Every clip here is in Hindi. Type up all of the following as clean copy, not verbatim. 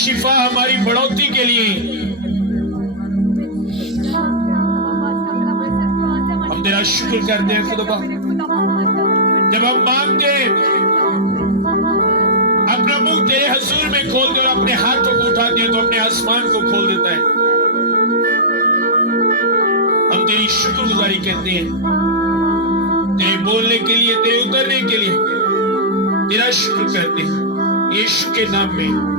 शिफा हमारी बढ़ोतरी के लिए हम तेरा शुक्र करते हैं खुदा। जब हम मांगते हैं अपना मुंह तेरे हजूर में खोलते और अपने हाथों को उठाते हैं तो अपने आसमान को खोल देता है। हम तेरी शुक्रगुजारी करते हैं तेरे बोलने के लिए, तेरे उतरने के लिए तेरा शुक्र करते हैं यीशु के नाम में।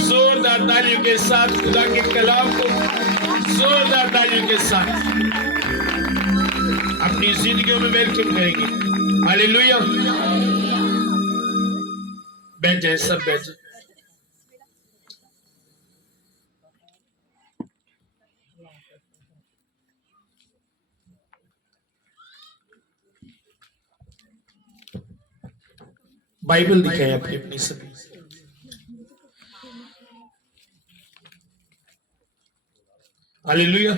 जोरदार तालियों के साथ खुदा के कलाम को जोरदार तालियों के साथ अपनी जिंदगियों में वेलकम करेंगे। हालेलुया। बैठ जाए, सब बैठ जाए। बाइबल दिखाए अपनी अपनी सभी। हालेलुया।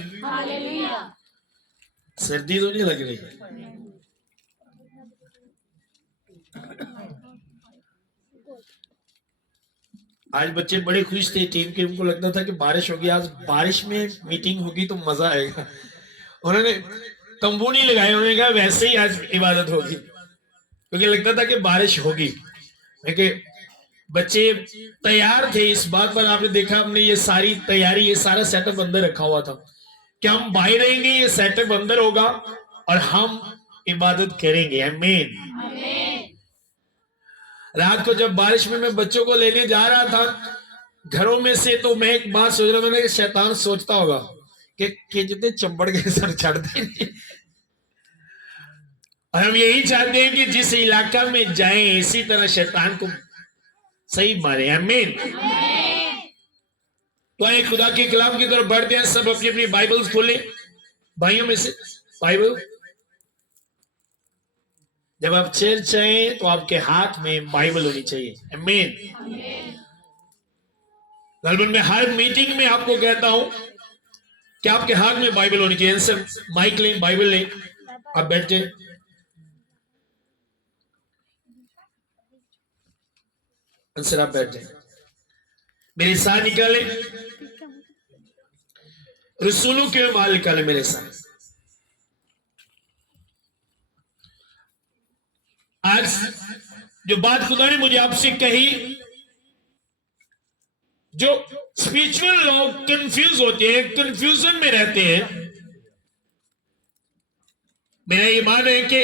सर्दी तो नहीं लग रही? आज बच्चे बड़े खुश थे टीम के, उनको लगता था कि बारिश होगी, आज बारिश में मीटिंग होगी तो मजा आएगा। उन्होंने तंबू नहीं लगाए, उन्होंने कहा वैसे ही आज इबादत होगी, क्योंकि लगता था कि बारिश होगी। लेकिन बच्चे तैयार थे इस बात पर। आपने देखा हमने ये सारी तैयारी, ये सारा सेटअप अंदर रखा हुआ था कि हम बाहर रहेंगे, ये सेटअप अंदर होगा और हम इबादत करेंगे। आमीन। रात को जब बारिश में मैं बच्चों को लेने जा रहा था घरों में से, तो मैं एक बात सोच रहा था, मैंने शैतान सोचता होगा कि जितने चंबड़ के सर चढ़ दे। और हम यही चाहते हैं कि जिस इलाका में जाएं इसी तरह शैतान को सही मारे। आमीन। तो आए खुदा के कलाम की तरफ बढ़ते हैं। सब अपनी अपनी बाइबल्स खोलें। भाइयों में से बाइबल, जब आप चर्च आए तो आपके हाथ में बाइबल होनी चाहिए। आमीन। मैं हर मीटिंग में आपको कहता हूं कि आपके हाथ में बाइबल होनी चाहिए। आंसर माइक लें, बाइबल लें, आप बैठे। आंसर आप बैठ जाए, मेरे साथ निकाले, रसूलों के माल निकाले मेरे साथ। आज जो बात खुदा ने मुझे आपसे कही, जो स्पिरिचुअल लोग कंफ्यूज होते हैं, कंफ्यूजन में रहते हैं, मेरा ईमान है कि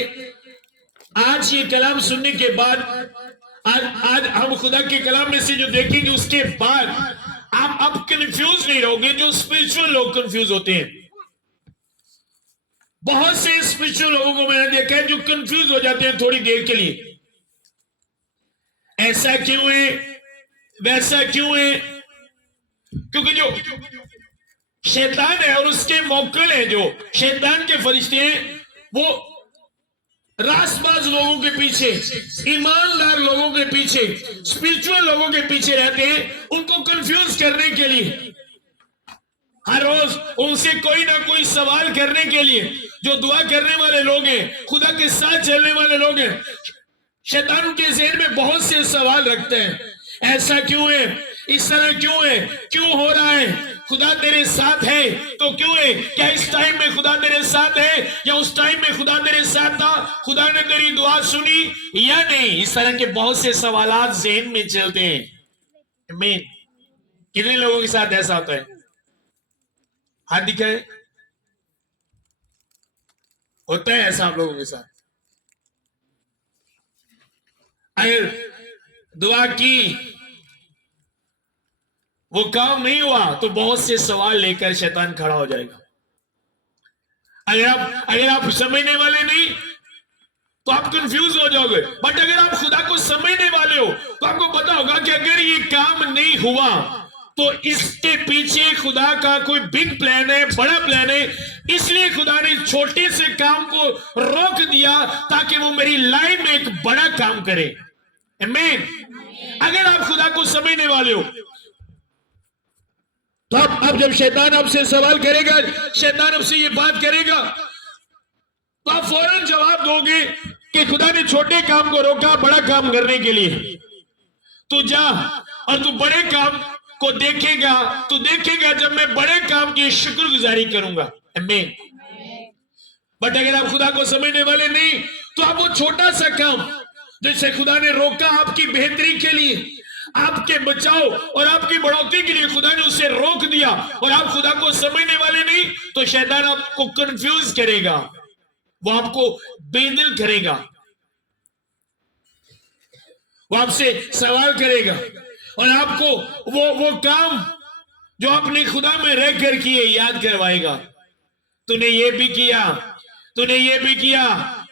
आज ये कलाम सुनने के बाद, आज हम खुदा के कलाम में से जो देखेंगे उसके बाद आप अब कंफ्यूज नहीं रहोगे। जो स्पिरिचुअल लोग कंफ्यूज होते हैं, बहुत से स्पिरिचुअल लोगों को मैंने देखा है जो कंफ्यूज हो जाते हैं थोड़ी देर के लिए। ऐसा क्यों है, वैसा क्यों है? क्योंकि जो शैतान है और उसके मौकल है, जो शैतान के फरिश्ते हैं, वो रासबाज लोगों के पीछे, ईमानदार लोगों के पीछे, स्पिरिचुअल लोगों के पीछे रहते हैं, उनको कंफ्यूज करने के लिए। हर रोज उनसे कोई ना कोई सवाल करने के लिए, जो दुआ करने वाले लोग हैं, खुदा के साथ चलने वाले लोग हैं, शैतान उनके ज़हन में बहुत से सवाल रखते हैं, ऐसा क्यों है, इस तरह क्यों है, क्यों हो रहा है, खुदा तेरे साथ है तो क्यों है, क्या इस टाइम में खुदा तेरे साथ है या उस टाइम में खुदा तेरे साथ था, खुदा ने तेरी दुआ सुनी या नहीं। इस तरह के बहुत से सवालात ज़हन में चलते हैं। आमीन। कितने लोगों के साथ ऐसा होता है? हाथ दिखाए। होता है ऐसा आप लोगों के साथ? अगर दुआ की, वो काम नहीं हुआ, तो बहुत से सवाल लेकर शैतान खड़ा हो जाएगा। अगर आप समझने वाले नहीं तो आप कंफ्यूज हो जाओगे, बट अगर आप खुदा को समझने वाले हो तो आपको पता होगा कि अगर ये काम नहीं हुआ तो इसके पीछे खुदा का कोई बिग प्लान है, बड़ा प्लान है। इसलिए खुदा ने छोटे से काम को रोक दिया ताकि वो मेरी लाइफ में एक बड़ा काम करे। आमीन। अगर आप खुदा को समझने वाले हो तो अब जब शैतान आपसे सवाल करेगा, शैतान आपसे ये बात करेगा, तो आप फौरन जवाब दोगे कि खुदा ने छोटे काम को रोका बड़ा काम करने के लिए। तू जा और तू बड़े काम को देखेगा, तू देखेगा जब मैं बड़े काम की शुक्रगुजारी करूंगा। आमीन। बट अगर आप खुदा को समझने वाले नहीं तो आप वो छोटा सा काम जैसे खुदा ने रोका आपकी बेहतरी के लिए, आपके बचाव और आपकी बढ़ोतरी के लिए खुदा ने उसे रोक दिया, और आप खुदा को समझने वाले नहीं तो शैतान आपको कंफ्यूज करेगा, वो आपको बेदिल करेगा, वो आपसे सवाल करेगा और आपको वो काम जो आपने खुदा में रह कर किए याद करवाएगा। तूने ये भी किया, तूने ये भी किया,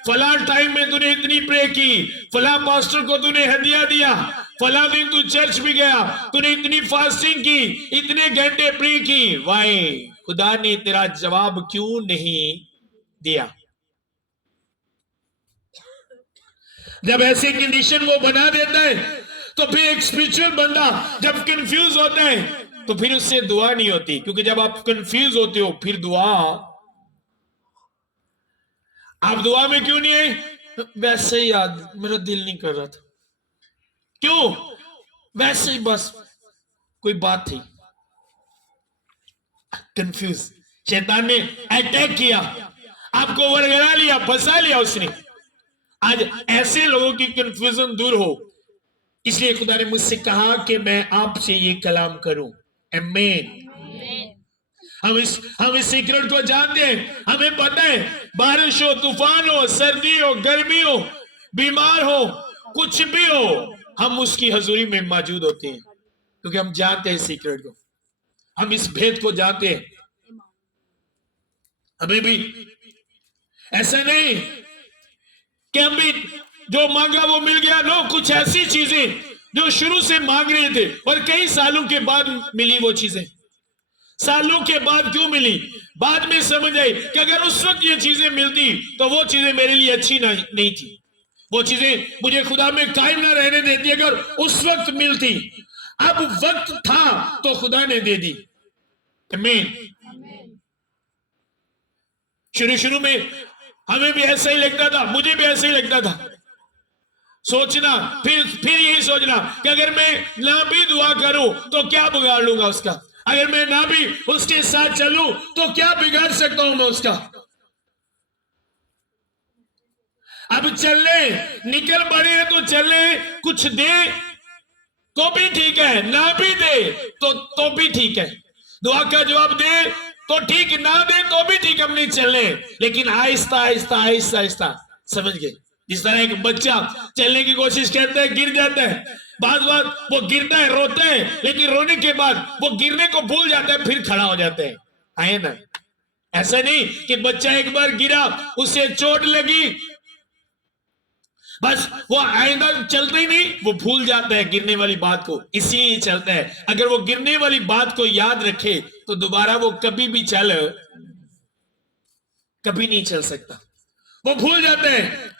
फला टाइम में तूने इतनी प्रे की, फला पास्टर को तूने हदिया दिया, फला दिन तू चर्च भी गया, तूने इतनी फास्टिंग की, इतने घंटे प्रे की, वाई खुदा ने तेरा जवाब क्यों नहीं दिया? जब ऐसी कंडीशन वो बना देता है तो फिर एक स्पिरिचुअल बंदा जब कंफ्यूज होता है तो फिर उससे दुआ नहीं होती, क्योंकि जब आप कंफ्यूज होते हो फिर दुआ, आप दुआ में क्यों नहीं आए? वैसे ही याद मेरा दिल नहीं कर रहा था। क्यों? वैसे ही बस कोई बात थी। कंफ्यूज। शैतान ने अटैक किया, आपको वरगला लिया, फंसा लिया उसने। आज ऐसे लोगों की कंफ्यूजन दूर हो, इसलिए खुदा ने मुझसे कहा कि मैं आपसे ये कलाम करूं। आमीन। हम इस सीक्रेट को जानते हैं, हमें पता है बारिश हो, तूफान हो, सर्दी हो, गर्मी हो, बीमार हो, कुछ भी हो, हम उसकी हजूरी में मौजूद होते हैं, क्योंकि हम जानते हैं सीक्रेट को, हम इस भेद को जानते हैं। हमें भी ऐसा नहीं कि हम भी जो मांगा वो मिल गया। नो, कुछ ऐसी चीजें जो शुरू से मांग रहे थे और कई सालों के बाद मिली वो चीजें। सालों के बाद क्यों मिली? बाद में समझ आई कि अगर उस वक्त ये चीजें मिलती तो वो चीजें मेरे लिए अच्छी नहीं थी, वो चीजें मुझे खुदा में कायम ना रहने देती अगर उस वक्त मिलती। अब वक्त था तो खुदा ने दे दी। आमीन। शुरू में हमें भी ऐसा ही लगता था, मुझे भी ऐसा ही लगता था, सोचना फिर यही सोचना कि अगर मैं ना भी दुआ करूं तो क्या बिगाड़ लूंगा उसका, अगर मैं ना भी उसके साथ चलूं तो क्या बिगाड़ सकता हूं मैं उसका। अब चलने निकल पड़े हैं तो चलने, कुछ दे तो भी ठीक है, ना भी दे तो भी ठीक है, दुआ का जवाब दे तो ठीक, ना दे तो भी ठीक, हम नहीं चलने, लेकिन आहिस्ता आहिस्ता आहिस्ता आहिस्ता। समझ गए? जिस तरह एक बच्चा चलने की कोशिश करता है, गिर जाता है, बात वो गिरता है, रोता है, लेकिन रोने के बाद वो गिरने को भूल जाता है, फिर खड़ा हो जाता है। है ना? ऐसा नहीं कि बच्चा एक बार गिरा, उसे चोट लगी, बस वो आइंदा चलता ही नहीं, वो भूल जाता है गिरने वाली बात को, इसीलिए चलता है। अगर वो गिरने वाली बात को याद रखे तो दोबारा वो कभी नहीं चल सकता। वो भूल जाता है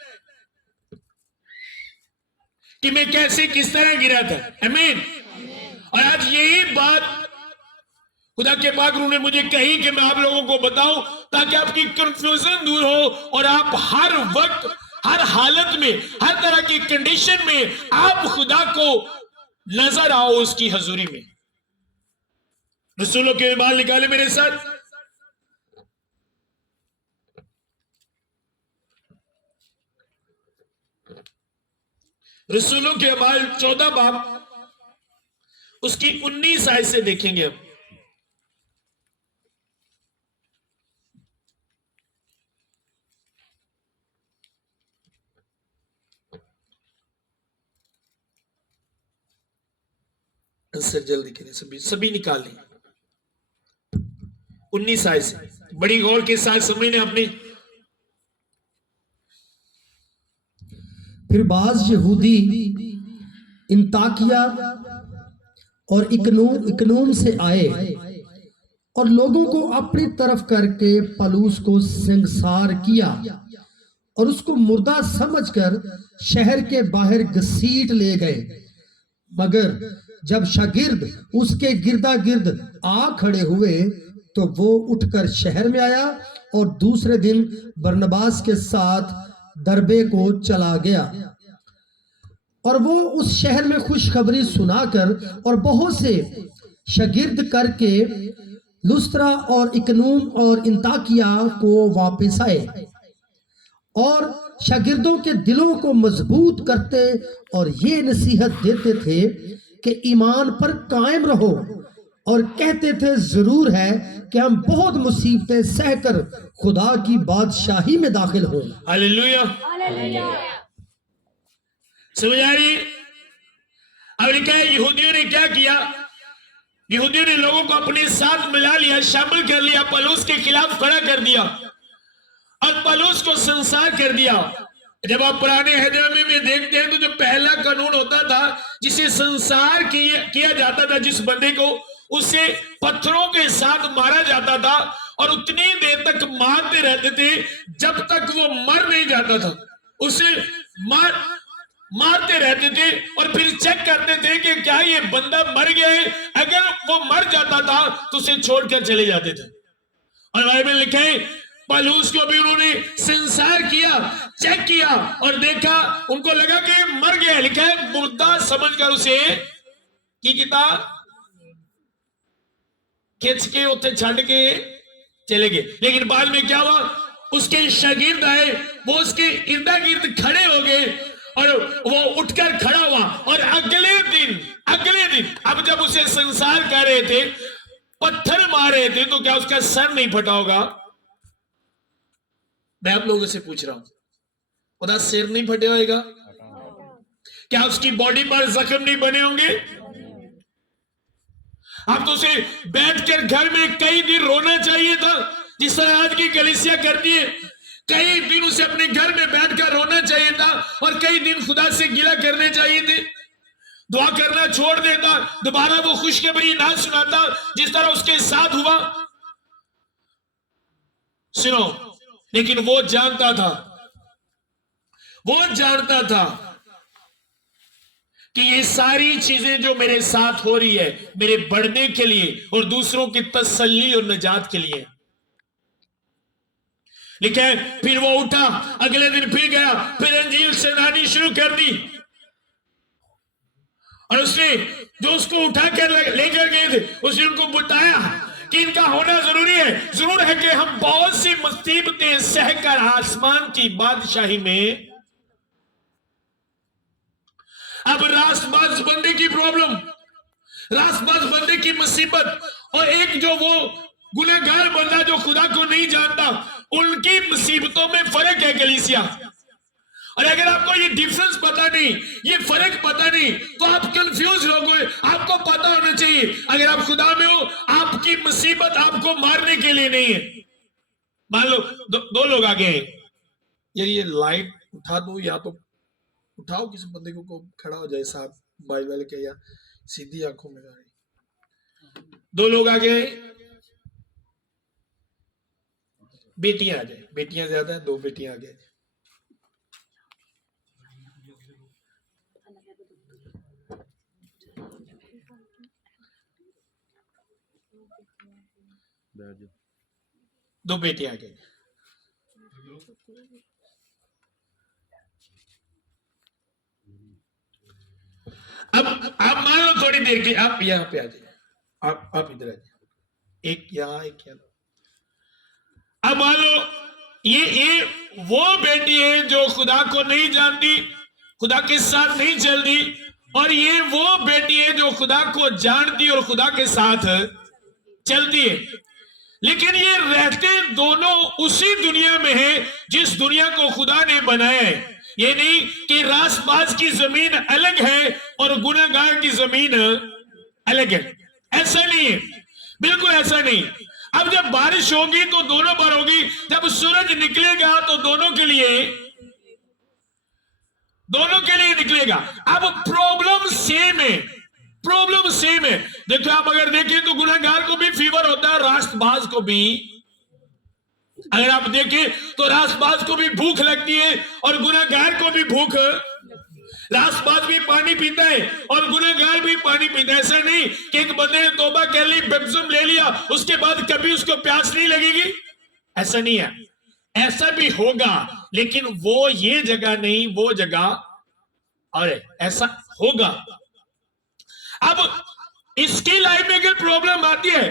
कि मैं कैसे किस तरह गिरा था। आमीन। और आज यही बात खुदा के पाक रूह ने मुझे कही कि मैं आप लोगों को बताऊं ताकि आपकी कंफ्यूजन दूर हो और आप हर वक्त हर हालत में, हर तरह की कंडीशन में आप खुदा को नजर आओ उसकी हजूरी में। रसूलों के बाल निकाले मेरे साथ। रसूलों के बाल 14 बाब उसकी 19 आयत से देखेंगे हम। आंसर जल्दी करें, सभी निकाल लें। 19 आयत से बड़ी गौर के साथ समझने अपनी। फिर बाज यहूदी इंताकिया और इकनूम से आए और लोगों को अपनी तरफ करके पलूस को संसार किया और उसको मुर्दा समझकर शहर के बाहर घसीट ले गए। मगर जब शागिर्द उसके गिरदा गिर्द आ खड़े हुए तो वो उठकर शहर में आया और दूसरे दिन बरनबास के साथ दरबे को चला गया। और वो उस शहर में खुशखबरी सुनाकर और बहुत से शागिर्द करके लुस्त्रा और इकनूम और इंताकिया को वापस आए और शागिर्दों के दिलों को मजबूत करते और ये नसीहत देते थे कि ईमान पर कायम रहो और कहते थे जरूर है कि हम बहुत मुसीबतें सहकर खुदा की बादशाही में दाखिल हों। हालेलुया। समझ आ रही? अब लिखा है यहूदियों ने क्या किया? यहूदियों ने लोगों को अपने साथ मिला लिया, शामिल कर लिया, पलूस के खिलाफ खड़ा कर दिया और पलूस को संसार कर दिया। जब आप पुराने हैदराबाद में देखते हैं तो जो पहला कानून होता था जिसे संसार किया जाता था, जिस बंदे को उसे पत्थरों के साथ मारा जाता था और उतनी देर तक मारते रहते थे जब तक वो मर नहीं जाता था। उसे मारते रहते थे और फिर चेक करते थे कि क्या ये बंदा मर गया है। अगर वो मर जाता था तो उसे छोड़कर चले जाते थे। और बाइबल लिखा है पलूस को भी उन्होंने संसार किया, चेक किया और देखा, उनको लगा कि मर गया। लिखा है मुर्दा समझकर उसे की किताब खींच के उत्ते छड़ के चले गए। लेकिन बाद में क्या हुआ? उसके शागिर्द आए, वो उसके इर्दा गिर्द खड़े हो गए और वो उठकर खड़ा हुआ और अगले दिन अब जब उसे संसार कर रहे थे, पत्थर मार रहे थे, तो क्या उसका सर नहीं फटा होगा? मैं आप लोगों से पूछ रहा हूं, खुदा सिर नहीं फटे होगा? क्या उसकी बॉडी पर जख्म नहीं बने होंगे? आप तो उसे बैठकर घर में कई दिन रोना चाहिए था, जिस तरह आज की कलीसिया करती है। कई दिन उसे अपने घर में बैठकर रोना चाहिए था और कई दिन खुदा से गिला करने चाहिए थे। दुआ करना छोड़ देता, दोबारा वो खुशखबरी ना सुनाता जिस तरह उसके साथ हुआ। सुनो, लेकिन वो जानता था कि ये सारी चीजें जो मेरे साथ हो रही है मेरे बढ़ने के लिए और दूसरों की तसल्ली और निजात के लिए। लिखा है फिर वो उठा, अगले दिन फिर गया, फिर अंजील सुनानी शुरू कर दी और उसने जो उसको उठाकर लेकर गए थे उसने उनको बताया कि इनका होना जरूरी है। जरूर है कि हम बहुत सी मुसीबतें सहकर आसमान की बादशाही में। अब रासबाज बंदे की प्रॉब्लम, रासबाज बंदे की मुसीबत और एक जो वो गुनहगार बंदा जो खुदा को नहीं जानता, उनकी मुसीबतों में फर्क है कलीसिया। और अगर आपको ये डिफरेंस पता नहीं, ये फर्क पता नहीं, तो आप कंफ्यूज लोगे। आपको पता होना चाहिए अगर आप खुदा में हो, आपकी मुसीबत आपको मारने के लिए नहीं है। मान लो दो लोग आ गए, ये लाइट उठा दो या तो उठाओ, किसी बंदे को खड़ा हो जाए साहब बाइबल के, या सीधी आंखों में गाड़ी। दो लोग आ गए, बेटियां आ जाए, बेटियां ज्यादा है, दो बेटियां आ गए। दो बेटियां आ गई। अब आप मान लो थोड़ी देर के, आप यहां पे आ जाइए, आप इधर आ जाइए, एक यहां एक यहां। अब मान लो ये वो बेटी है जो खुदा को नहीं जानती, खुदा के साथ नहीं चलती, और ये वो बेटी है जो खुदा को जानती और खुदा के साथ चलती है। लेकिन ये रहते दोनों उसी दुनिया में है जिस दुनिया को खुदा ने बनाया है। ये नहीं कि रासबाज की जमीन अलग है और गुनाहगार की जमीन अलग है, ऐसा नहीं है, बिल्कुल ऐसा नहीं। अब जब बारिश होगी तो दोनों पर होगी, जब सूरज निकलेगा तो दोनों के लिए निकलेगा। अब प्रॉब्लम सेम है, प्रॉब्लम सेम है। देखो आप अगर देखें तो गुनहगार को भी फीवर होता है, रास्तबाज को भी, अगर आप देखें तो रास्तबाज को भी भूख लगती है और गुनहगार को भी भूख। रास्तबाज भी पानी पीता है और गुनहगार भी पानी पीता है। ऐसा नहीं कि एक बंदे ने तौबा कर ली, बपतिस्मा ले लिया, उसके बाद कभी उसको प्यास नहीं लगेगी, ऐसा नहीं है। ऐसा भी होगा, लेकिन वो ये जगह नहीं, वो जगह, और ऐसा होगा। अब इसकी लाइफ में अगर प्रॉब्लम आती है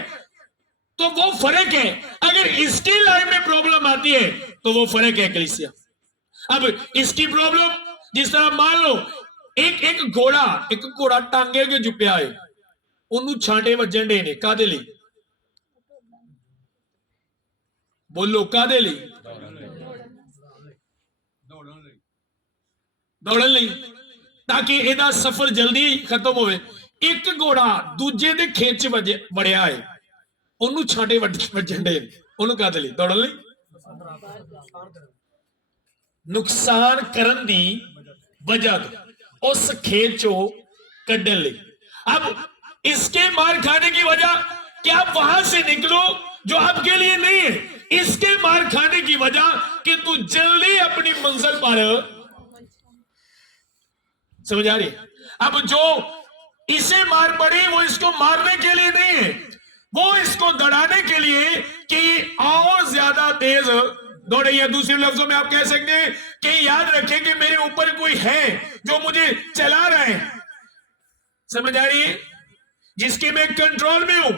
तो वो फर्क है, अगर इसकी लाइफ में प्रॉब्लम आती है तो वो फर्क है कलीसिया। अब इसकी प्रॉब्लम, जिस तरह मान लो एक घोड़ा टांगे के जुपिया है, ਉਹਨੂੰ ਛਾਂਟੇ ਵੱਜਣ ਦੇ ਨੇ, ਕਾਦੇ ਲਈ? ਬੋਲੋ ਕਾਦੇ ਲਈ? ਦੌੜਨ ਲਈ, ताकि ਇਹਦਾ ਸਫ਼ਰ ਜਲਦੀ ਖਤਮ ਹੋਵੇ। ਇੱਕ ਘੋੜਾ ਦੂਜੇ ਦੇ ਖੇਤ ਚ ਵੜਿਆ ਹੈ, ਉਹਨੂੰ ਛਾਂਟੇ ਵੱਜਣ ਦੇ ਨੇ, ਉਹਨੂੰ ਕਾਦੇ ਲਈ? ਦੌੜਨ ਲਈ, नुकसान करन दी वजह तो उस खेत चो कड्डन ली। अब इसके मार खाने की वजह कि आप वहां से निकलो जो आपके लिए नहीं है, इसके मार खाने की वजह कि तू जल्दी अपनी मंजिल पर, समझ आ रही? अब जो इसे मार पड़ी वो इसको मारने के लिए नहीं है, वो इसको दड़ाने के लिए कि और ज्यादा तेज दौड़े। या दूसरे लफ्जों में आप कह सकते हैं कि याद रखें कि मेरे ऊपर कोई है जो मुझे चला रहा है, समझ आ रही है, जिसके मैं कंट्रोल में हूं।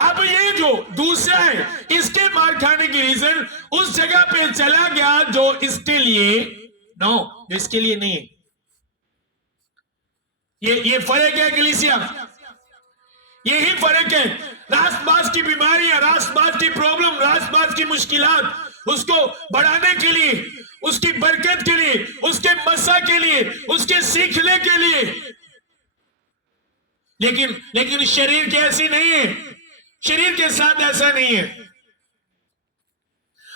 अब ये जो दूसरा है, इसके मार खाने की रीजन उस जगह पे चला गया जो इसके लिए नो, जो इसके लिए नहीं है। ये फर्क है कलीसिया, यही फर्क है। रास्तबाज की बीमारियां, रास्तबाज की प्रॉब्लम, रास्तबाज की मुश्किलात, उसको बढ़ाने के लिए, उसकी बरकत के लिए, उसके मसा के लिए, उसके सीखने के लिए, लेकिन शरीर के ऐसी नहीं है, शरीर के साथ ऐसा नहीं है।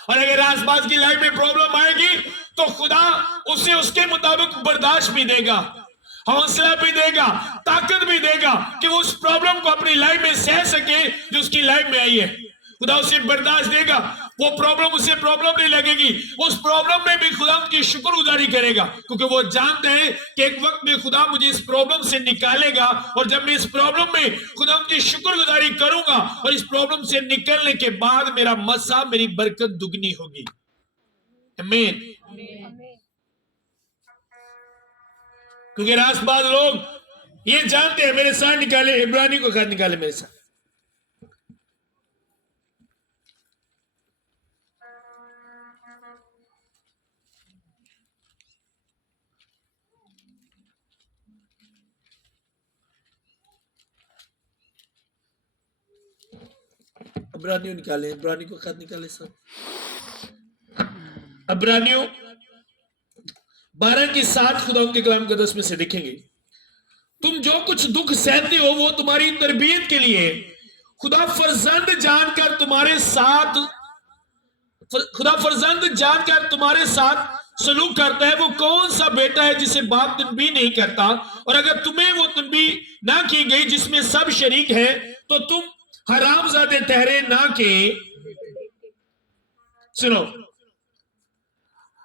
और अगर रास्तबाज की लाइफ में प्रॉब्लम आएगी तो खुदा उसे उसके मुताबिक बर्दाश्त भी देगा, हौसला भी देगा, ताकत भी देगा कि वो उस प्रॉब्लम को अपनी लाइफ में सह सके जो उसकी लाइफ में आई है। खुदा उसे बर्दाश्त देगा, वो प्रॉब्लम उसे प्रॉब्लम नहीं लगेगी, उस प्रॉब्लम में भी खुदा उनकी शुक्रगुजारी करेगा, क्योंकि वो जानते हैं कि एक वक्त में खुदा मुझे इस प्रॉब्लम से निकालेगा, और जब मैं इस प्रॉब्लम में खुदा उनकी शुक्रगुजारी करूंगा और इस प्रॉब्लम से निकलने के बाद मेरा मसा, मेरी बरकत दुगनी होगी। आमीन। क्योंकि रास्तबाज लोग ये जानते हैं, मेरे साथ निकाले, इब्रानी को खत निकाले मेरे साथ। इब्रानियों निकाले, इब्रानी को खत निकाले साथ। इब्रानियों 12 की 7 खुदा उनके कलाम कदस में से देखेंगे, तुम जो कुछ दुख सहते हो वो तुम्हारी तरबियत के लिए खुदा फर्जंद जानकर तुम्हारे साथ सलूक करता है। वो कौन सा बेटा है जिसे बाप तनबी नहीं करता, और अगर तुम्हें वो तनबी ना की गई जिसमें सब शरीक है तो तुम हरामजादे ठहरे ना के। सुनो,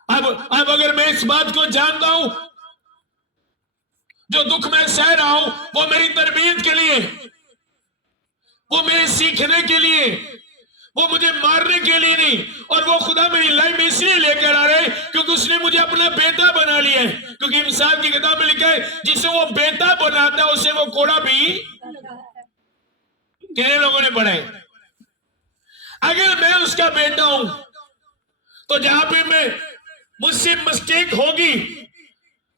अब अगर मैं इस बात को जानता हूं, जो दुख मैं सह रहा हूं वो मेरी तरबियत के लिए, वो मेरे सीखने के लिए, वो मुझे मारने के लिए नहीं, और वो खुदा मेरी लाइफ में इसलिए लेकर आ रहे हैं क्योंकि उसने मुझे अपना बेटा बना लिया है। क्योंकि इंसान की किताब में लिखा है जिसे वो बेटा बनाता है उसे वो कोड़ा भी। कितने लोगों ने पढ़ा है? अगर मैं उसका बेटा हूं तो जहां पे मैं मुझसे मिस्टेक होगी,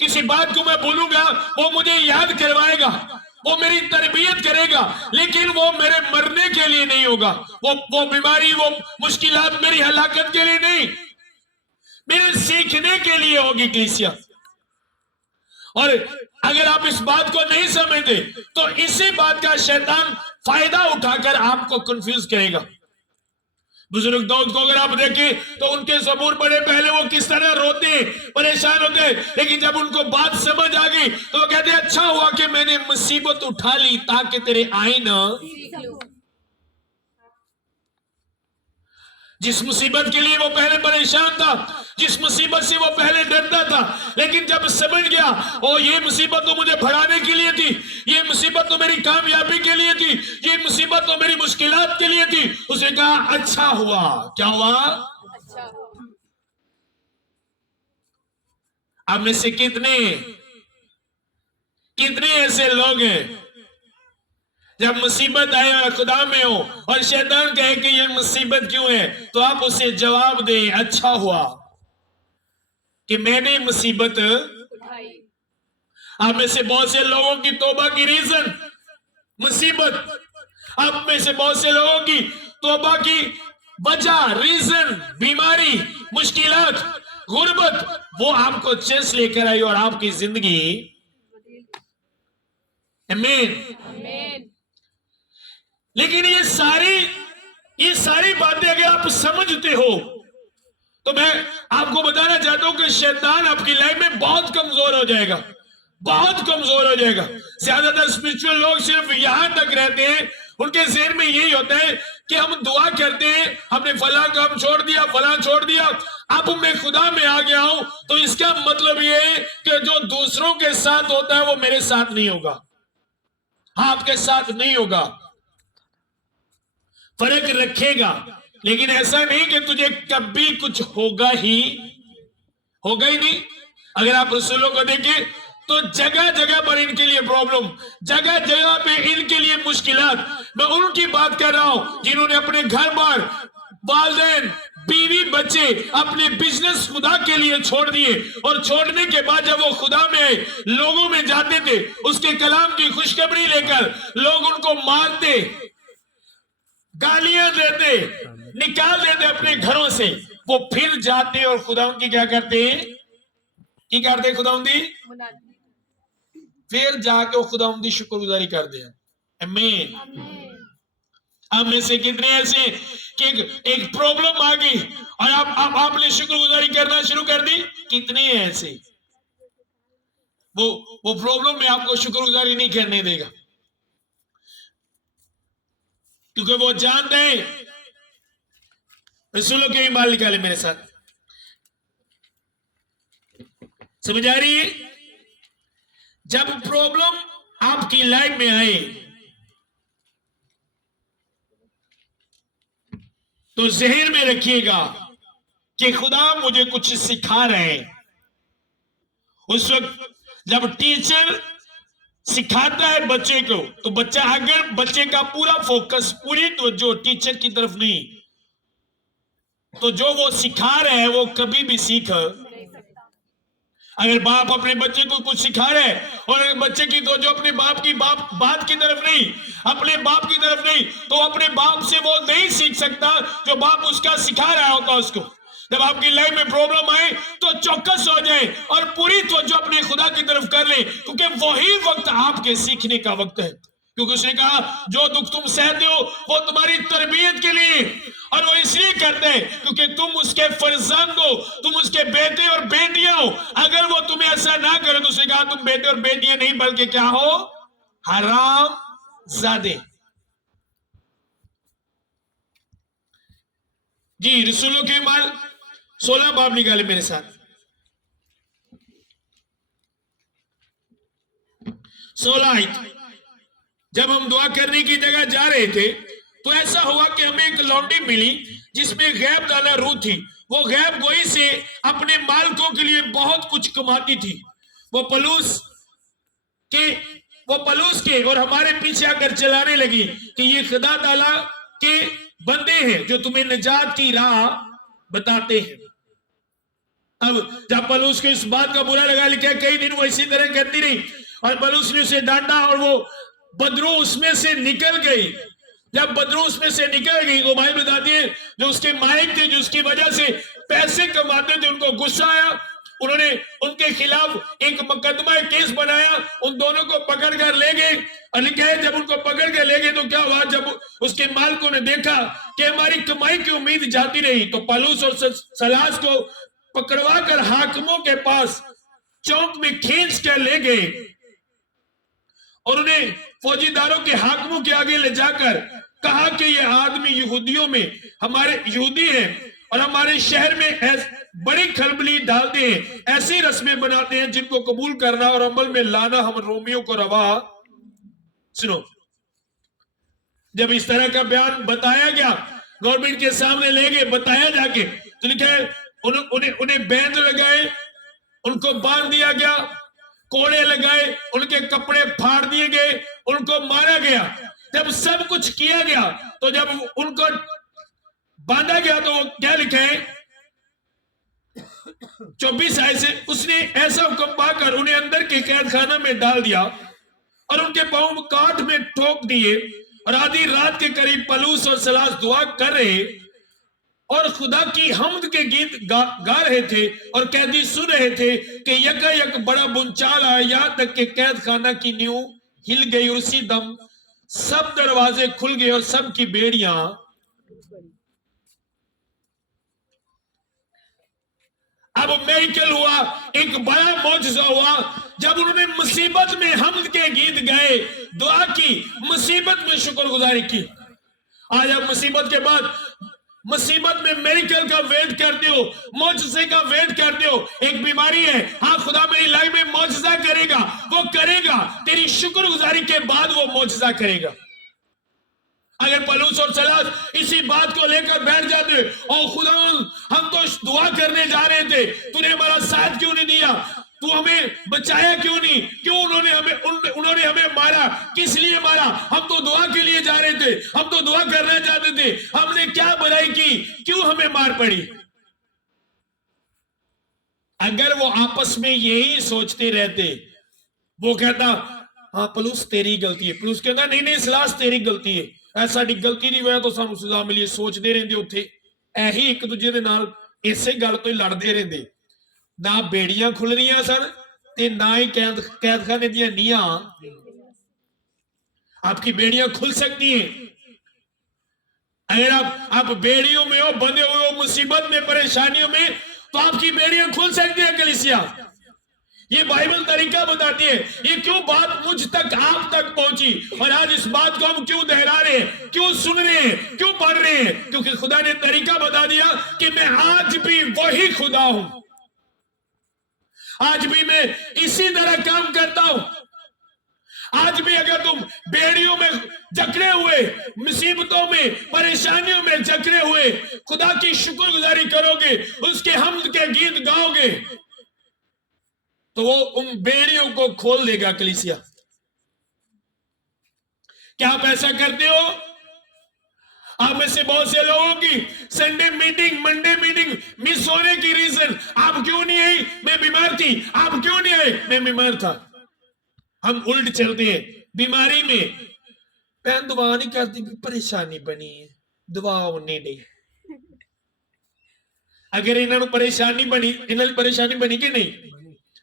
किसी बात को मैं बोलूंगा, वो मुझे याद करवाएगा, वो मेरी तरबियत करेगा, लेकिन वो मेरे मरने के लिए नहीं होगा। वो बीमारी, वो मुश्किलात मेरी हलाकत के लिए नहीं, मेरे सीखने के लिए होगी कलीसिया। और अगर आप इस बात को नहीं समझते तो इसी बात का शैतान फायदा उठाकर आपको कंफ्यूज करेगा। बुजुर्ग दाऊद को अगर आप देखें तो उनके ज़बूर पढ़े पहले वो किस तरह रोते, परेशान होते, लेकिन जब उनको बात समझ आ गई तो वो कहते अच्छा हुआ कि मैंने मुसीबत उठा ली ताकि तेरे आईन। जिस मुसीबत के लिए वो पहले परेशान था, जिस मुसीबत से वो पहले डरता था, लेकिन जब समझ गया ओ ये मुसीबत तो मुझे भगाने के लिए थी, ये मुसीबत तो मेरी कामयाबी के लिए थी, ये मुसीबत तो मेरी मुश्किलात के लिए थी, उसने कहा अच्छा हुआ। क्या हुआ? अच्छा। आप में से कितने ऐसे लोग हैं जब मुसीबत आए और खुदा में हो और शैतान कहे कि ये मुसीबत क्यों है, तो आप उसे जवाब दें अच्छा हुआ कि मैंने मुसीबत उठाई। आप में से बहुत से लोगों की तौबा की रीजन मुसीबत, आप में से बहुत से लोगों की तौबा की वजह, रीजन, बीमारी, मुश्किलात, गुर्बत, वो आपको चेस लेकर आई और आपकी जिंदगी। आमीन। लेकिन ये सारी बातें अगर आप समझते हो तो मैं आपको बताना चाहता हूं कि शैतान आपकी लाइफ में बहुत कमजोर हो जाएगा, बहुत कमजोर हो जाएगा। ज्यादातर स्पिरिचुअल लोग सिर्फ यहां तक रहते हैं, उनके ज़हन में यही होता है कि हम दुआ करते हैं, हमने फला काम छोड़ दिया, फला छोड़ दिया, अब मैं खुदा में आ गया हूं, तो इसका मतलब ये है कि जो दूसरों के साथ होता है वो मेरे साथ नहीं होगा। हाँ, आपके साथ नहीं होगा, फर्क रखेगा, लेकिन ऐसा नहीं कि तुझे कभी कुछ होगा ही नहीं। अगर आप रसूलों को देखें तो जगह जगह पर इनके लिए प्रॉब्लम, जगह जगह पे इनके लिए मुश्किलात। मैं उनकी बात कर रहा हूं जिन्होंने अपने घर बार, वालिदैन, बीवी, बच्चे, अपने बिजनेस खुदा के लिए छोड़ दिए, और छोड़ने के बाद जब वो खुदा में लोगों में जाते थे उसके कलाम की खुशखबरी लेकर, लोग उनको मारते, गालियां देते, निकाल देते अपने घरों से, वो फिर जाते और खुदावंद क्या करते खुदावंदी फिर जाके वो खुदावंदी शुक्रगुजारी करते हैं। आमीन। आप में से कितने ऐसे कि एक प्रॉब्लम आ गई और आपने शुक्रगुजारी करना शुरू कर दी? कितने ऐसे? वो प्रॉब्लम में आपको शुक्रगुजारी नहीं करने देगा, क्योंकि वो जानते हैं। रसूलों के ईमान निकाले मेरे साथ, समझ आ रही है? जब प्रॉब्लम आपकी लाइफ में आए तो जहन में रखिएगा कि खुदा मुझे कुछ सिखा रहे हैं। उस वक्त जब टीचर सिखाता है बच्चे को, तो बच्चा, अगर बच्चे का पूरा फोकस, पूरी तवज्जो टीचर की तरफ नहीं, तो जो वो सिखा रहे हैं वो कभी भी सीख। अगर बाप अपने बच्चे को कुछ सिखा रहे हैं और बच्चे की तो जो अपने बाप की बात की तरफ नहीं, अपने बाप की तरफ नहीं, तो अपने बाप से वो नहीं सीख सकता जो बाप उसका सिखा रहा होता उसको। जब आपकी लाइफ में प्रॉब्लम आए तो चौकस हो जाए और पूरी तवज्जो अपने खुदा की तरफ कर ले, क्योंकि वही वक्त आपके सीखने का वक्त है। क्योंकि उसने कहा जो दुख तुम सहते हो वो तुम्हारी तरबियत के लिए, और वो इसलिए करते हैं क्योंकि तुम उसके फर्जंद हो, तुम उसके बेटे और बेटियां हो। अगर वो तुम्हें ऐसा ना करे तो उसने कहा तुम बेटे और बेटियां नहीं बल्कि क्या हो? हराम ज़ादे। जी, रसूलों के ईमान 16 बाब निकाले मेरे साथ। 16 आयत। जब हम दुआ करने की जगह जा रहे थे तो ऐसा हुआ कि हमें एक लौंडी मिली जिसमें गैब दाना रूह थी। वो गैब गोई से अपने मालकों के लिए बहुत कुछ कमाती थी। वो पलूस के और हमारे पीछे आकर चलाने लगी कि ये खुदा ताला के बंदे हैं जो तुम्हें निजात की राह बताते हैं। अब जब पलूस को इस बात का बुरा लगा, लिखा कई दिन वो इसी तरह करती रही और पलूस ने उसे डांटा और वो बदरू उसमें से निकल गई। जब बदरू उसमें से निकल गई तो बाइबल बताती है जो उसके मालिक थे, जो उसकी वजह से पैसे कमाते थे, उनको गुस्सा आया। उन्होंने उनके खिलाफ एक मुकदमा, एक केस बनाया, उन दोनों को पकड़ कर ले गए। और लिखा है जब उनको पकड़ कर ले गए तो क्या हुआ, जब उसके मालिकों ने देखा कि हमारी कमाई की उम्मीद जाती रही, तो पलूस और सलास को पकड़वा कर हाकिमों के पास चौक में खींच कर ले गए और उन्हें फौजीदारों के हाकिमों के आगे ले जाकर कहा कि ये आदमी यहूदियों में हमारे यहूदी हैं और हमारे शहर में बड़ी खलबली डालते हैं, ऐसी रस्में बनाते हैं जिनको कबूल करना और अमल में लाना हम रोमियों को रवा। सुनो, जब इस तरह का बयान बताया गया, गवर्नमेंट के सामने ले गए, बताया जाके, तो लिखा है उन्हें बैंड लगाए, उनको बांध दिया गया, कोड़े लगाए, उनके कपड़े फाड़ दिए गए, उनको मारा गया। जब सब कुछ किया गया तो जब उनको बांधा गया तो क्या लिखा है 24 आयत से, उसने ऐसा हुक्म पाकर उन्हें अंदर के कैद खाना में डाल दिया और उनके पांव काठ में ठोक दिए। और आधी रात के करीब पलूस और सलास दुआ कर रहे और खुदा की हम्द के गीत गा रहे थे और कैदी सुन रहे थे कि यकायक बड़ा बुंचाल आया, यहां तक कि कैद खाना की नींव हिल गई और उसी दम सब दरवाजे खुल गए और सब की बेड़ियां। अब मेरिकल हुआ, एक बड़ा मौजज़ा हुआ जब उन्होंने मुसीबत में हम्द के गीत गाए, दुआ की, मुसीबत में शुक्रगुजारी की। आज आप मुसीबत के बाद मुसीबत में मेरिकल का वेट करते हो, मौजज़े का वेट करते हो। एक बीमारी है, हाँ खुदा मेरी लाइफ में मौजज़ा करेगा, वो करेगा, तेरी शुक्रगुजारी के बाद वो मौजज़ा करेगा। अगर पलूस और सलास इसी बात को लेकर बैठ जाते और खुदा हम तो दुआ करने जा रहे थे, तूने हमारा साथ क्यों नहीं दिया, तू हमें बचाया क्यों नहीं, क्यों उन्होंने हमें मारा, किस लिए मारा, हम तो दुआ के लिए जा रहे थे, हम तो दुआ करना चाहते थे, हमने क्या बुराई की, क्यों हमें मार पड़ी। अगर वो आपस में यही सोचते रहते, वो कहता हाँ पलूस तेरी गलती है, पलूस कहता नहीं सलास तेरी गलती है, साडी गलती नहीं होया तो सानू सजा मिली। सोचते रहते उत्थे ऐही एक दूजे दे नाल इसे गल तो ही लड़ते रहते, ना बेड़ियां खुल रही सन ते ना ही कैदखाने दी नीहां। आपकी बेड़ियां खुल सकती हैं अगर आप बेड़ियों में हो, बंधे हुए हो, मुसीबत में, परेशानियों में, तो आपकी बेड़ियां खुल सकती है। कलीसिया ये बाइबल तरीका बताती है। ये क्यों बात मुझ तक, आप तक पहुंची और आज इस बात को हम क्यों दोहरा रहे हैं, क्यों सुन रहे हैं, क्यों पढ़ रहे हैं, क्योंकि खुदा ने तरीका बता दिया कि मैं आज भी वही खुदा हूं, आज भी मैं इसी तरह काम करता हूं। आज भी अगर तुम बेड़ियों में जकड़े हुए, मुसीबतों में, परेशानियों में जकड़े हुए खुदा की शुक्रगुजारी करोगे, उसके हम्द के गीत गाओगे, तो वो उन बेड़ियों को खोल देगा। कलीसिया क्या आप ऐसा करते हो? आप में से बहुत से लोगों की Sunday meeting, Monday meeting miss होने की रीजन, आप क्यों नहीं आई? मैं बीमार थी। आप क्यों नहीं आए? मैं बीमार था। हम उल्ट चलते हैं बीमारी में। भैन दुआ नहीं करती, परेशानी बनी है, दुआ होने नहीं। अगर इन्होंने परेशानी बनी, इन्होंने परेशानी बनी कि नहीं?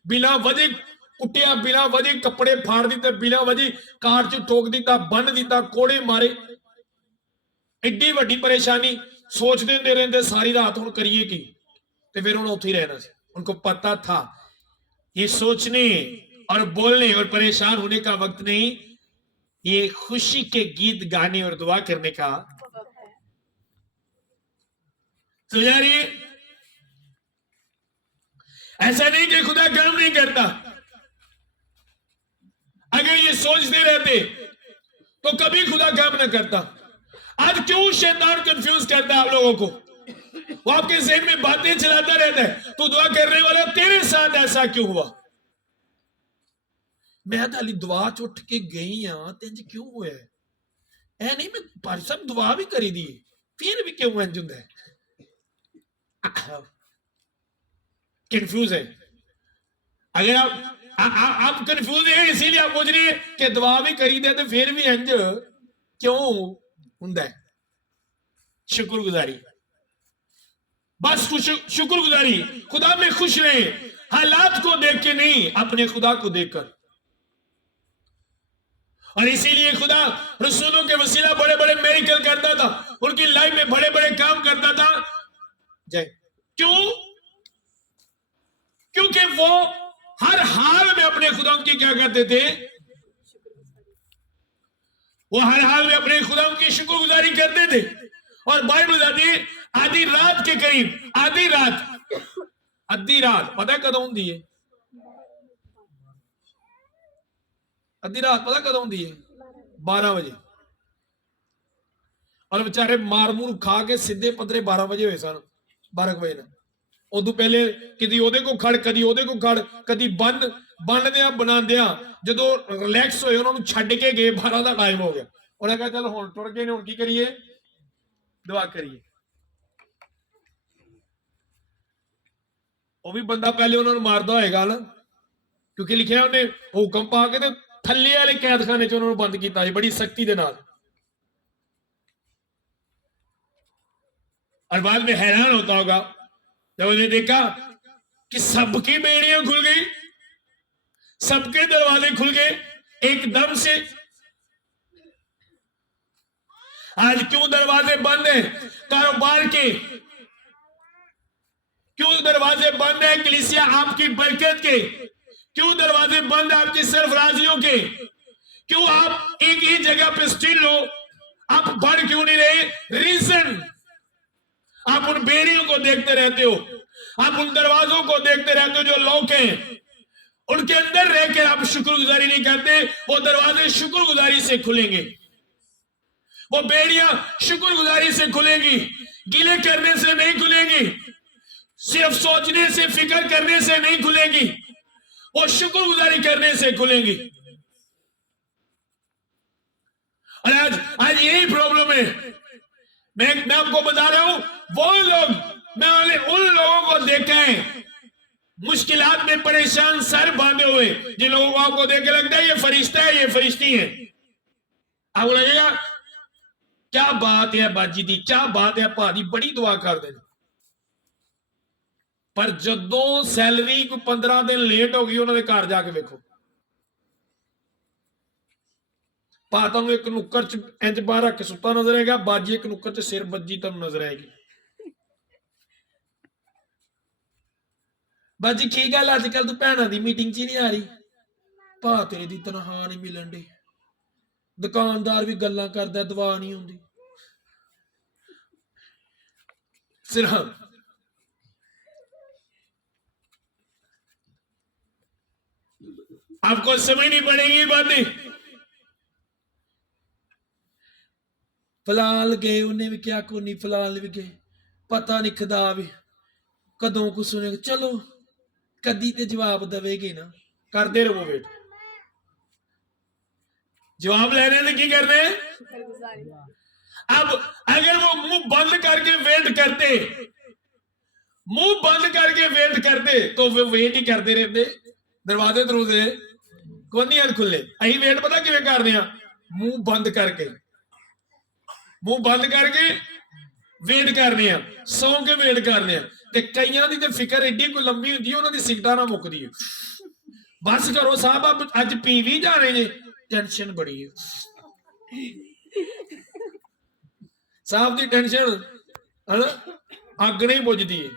बिना वजह कुटिया, बिना वजह कपड़े फाड़ दिते, बिना वजह कार च ठोक दिता, बन दिता, कोड़े मारे, एड्डी वड्डी परेशानी। सोचते होंदे रहंदे सारी रात हुण करिए की, ते फिर हुण उत्थे ही रहना सी। उनको पता था ये सोचने और बोलने और परेशान होने का वक्त नहीं, ये खुशी के गीत गाने और दुआ करने का। समझा रही है? ऐसा नहीं कि खुदा काम नहीं करता। अगर ये सोचते रहते तो कभी खुदा काम ना करता। आज क्यों शैतान कंफ्यूज करता है आप लोगों को? वो आपके ज़हन में बातें चलाता रहता है, तो दुआ करने वाला तेरे साथ ऐसा क्यों हुआ? मैं तो हाली दुआ च उठ के गई हां ते इंज क्यों होया है? ऐ नहीं, मैं भाई साहब दुआ भी करी दी फिर भी क्यों इंज हुंदा है? कंफ्यूज है। अगर आप कंफ्यूज है इसीलिए आप पूछ रहे हैं कि दुआ भी करी दे तो फिर भी इंज क्यों हुंदा है? शुक्रगुजारी, बस शुक्रगुजारी। खुदा में खुश रहे, हालात को देख के नहीं, अपने खुदा को देखकर। और इसीलिए खुदा रसूलों के वसीला बड़े बड़े मेरिकल करता था, उनकी लाइफ में बड़े बड़े काम करता था। जय क्यों? क्योंकि वो हर हाल में अपने खुदा की क्या करते थे? वो हर हाल में अपने खुदा की शुक्रगुजारी करते थे। और बाइबल बताती है आधी रात के करीब, आधी रात पता है कदों होंदी है? आधी रात पता कदों होंदी है? 12 बजे। और बेचारे मार-मूर खा के सीधे पदरे 12 बजे हुए सन, 12 बजे ना। उदू पहले कदी ओदे को खड़, कदी ओदे को खड़, कदी बनदिया बनांदिया जदों रिलैक्स होए उन्होंने छड्ड के गए, 12 का टाइम हो गया। उन्हें कहा चल हुण टुर गए ने, हुण की करिए? दुआ करिए। वो भी बंदा पहले उन्होंने मारदा होएगा ना, क्योंकि लिखिया उन्हें हुक्म पा के थल्ले वाले कैदखाने च उन्होंने बंद किया बड़ी सख्ती दे नाल। और बाद में हैरान होता होगा जब उन्हें देखा कि सबकी बेड़ियां खुल गई, सबके दरवाजे खुल गए एकदम से। आज क्यों दरवाजे बंद हैं कारोबार के? क्यों दरवाजे बंद है कलीसिया आपकी बरकत के? क्यों दरवाजे बंद है आपकी सरफराजियों के? क्यों आप एक ही जगह पे स्टिल हो? आप बढ़ क्यों नहीं रहे? रीजन, आप उन बेड़ियों को देखते रहते हो, आप उन दरवाजों को देखते रहते हो जो लॉक हैं, उनके अंदर रहकर आप शुक्रगुजारी नहीं करते। वो दरवाजे शुक्रगुजारी से खुलेंगे, वो बेड़ियां शुक्रगुजारी से खुलेंगी, गिले करने से नहीं खुलेंगी, सिर्फ सोचने से, फिक्र करने से नहीं खुलेंगी, वो शुक्रगुजारी करने से खुलेंगी। और आज यही प्रॉब्लम है। मैं आपको बता रहा हूं, वो लोग, मैंने उन लोगों को देखा है मुश्किलात में परेशान, सर बांधे हुए, जिन लोगों को आपको देख के लगता है ये फरिश्ता है, ये फरिश्ती है। आपको लगेगा क्या बात है बाजी दी, क्या बात है भादी, बड़ी दुआ कर देना। पर जदों सैलरी को 15 दिन लेट हो गई, उन्होंने घर जाके देखो, पाता एक नुक्कर च इंज बाहर रख के सुता नजर आएगा, बाजी एक नुक्कर च सिर बज्जी तुम नजर आएगी। बाजी की गल अजकल तू भैनों की मीटिंग च नहीं आ रही? भा तेरे दी तनखा नहीं मिलन दी, दुकानदार भी गल्लां करदा, दवा नहीं होंदी। सिर्फ आपको समझनी पड़ेगी बातें। फिलहाल गए, उन्हें भी क्या को नहीं, फिलहाल भी गए, पता नहीं खुदा भी कदों को सुनेगा। चलो कदी ते जवाब देवेगी ना, करते रहो वेट। जवाब लेने से की करने? अब अगर वो मुंह बंद करके वेट करते, मुंह बंद करके वेट करते, तो वे वेट ही करते रहते, दरवाजे दरवाजे कौन नहीं खुले। अही वेट पता किवें करते हैं? मुंह बंद करके, मुंह बंद करके वेट करने, सौ के वेट करने। कईयां दी ते फिकर एडी कोई लंबी होंदी है, उन्होंने सिगटा ना मुकदी है। बस करो साहब, अब अज पी भी जाने जे, टेंशन बड़ी है साहब दी टेंशन है ना, अग नहीं बुझदी है।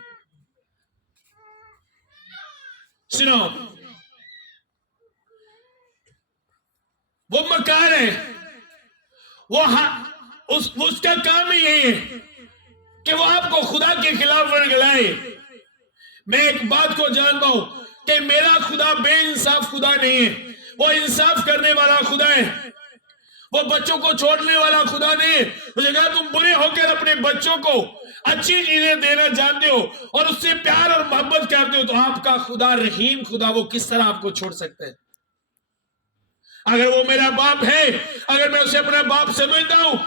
सुनो, वो मकार है, वो उसका काम ही यही है कि वो आपको खुदा के खिलाफ वर्गलाए। मैं एक बात को जानता हूं कि मेरा खुदा बेइंसाफ खुदा नहीं है, वो इंसाफ करने वाला खुदा है। वो बच्चों को छोड़ने वाला खुदा नहीं। मुझे कहा तुम बुरे होकर अपने बच्चों को अच्छी चीजें देना जानते हो और उससे प्यार और मोहब्बत करते हो, तो आपका खुदा रहीम खुदा वो किस तरह आपको छोड़ सकता है? अगर वो मेरा बाप है, अगर मैं उसे अपना बाप समझता हूं,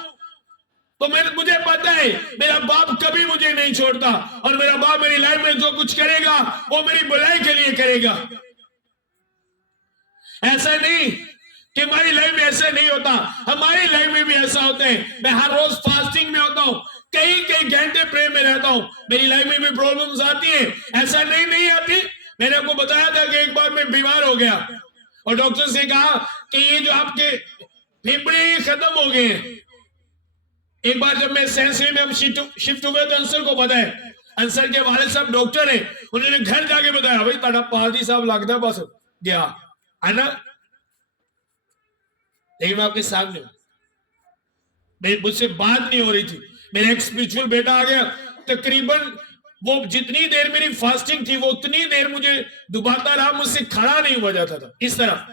तो मुझे पता है मेरा बाप कभी मुझे नहीं छोड़ता, और मेरा बाप मेरी लाइफ में जो कुछ करेगा वो मेरी भलाई के लिए करेगा। ऐसा नहीं कि हमारी लाइफ में ऐसा नहीं होता, हमारी लाइफ में भी ऐसा होता है। मैं हर रोज फास्टिंग में होता हूं, कई कई घंटे प्रे में रहता हूं, मेरी लाइफ में भी प्रॉब्लम्स आती है, ऐसा नहीं आती। मैंने आपको बताया था कि एक बार मैं बीमार हो गया और डॉक्टर से कहा कि ये जो आपके फेफड़े खत्म हो गए हैं। एक बार जब मैं सेंसरी में हम शिफ्ट हुए तो अंसर को बताया, अंसर के वाले साहब डॉक्टर हैं, उन्होंने घर जाके बताया भाई ताड़ा पादी साहब लगता बस गया है ना। लेकिन मैं आपके सामने हूं, मुझसे बात नहीं हो रही थी। मेरा एक स्पिरिचुअल बेटा आ गया, तकरीबन वो जितनी देर मेरी फास्टिंग थी वो उतनी देर मुझे दुबाता रहा, मुझसे खड़ा नहीं हुआ जाता था। इस तरह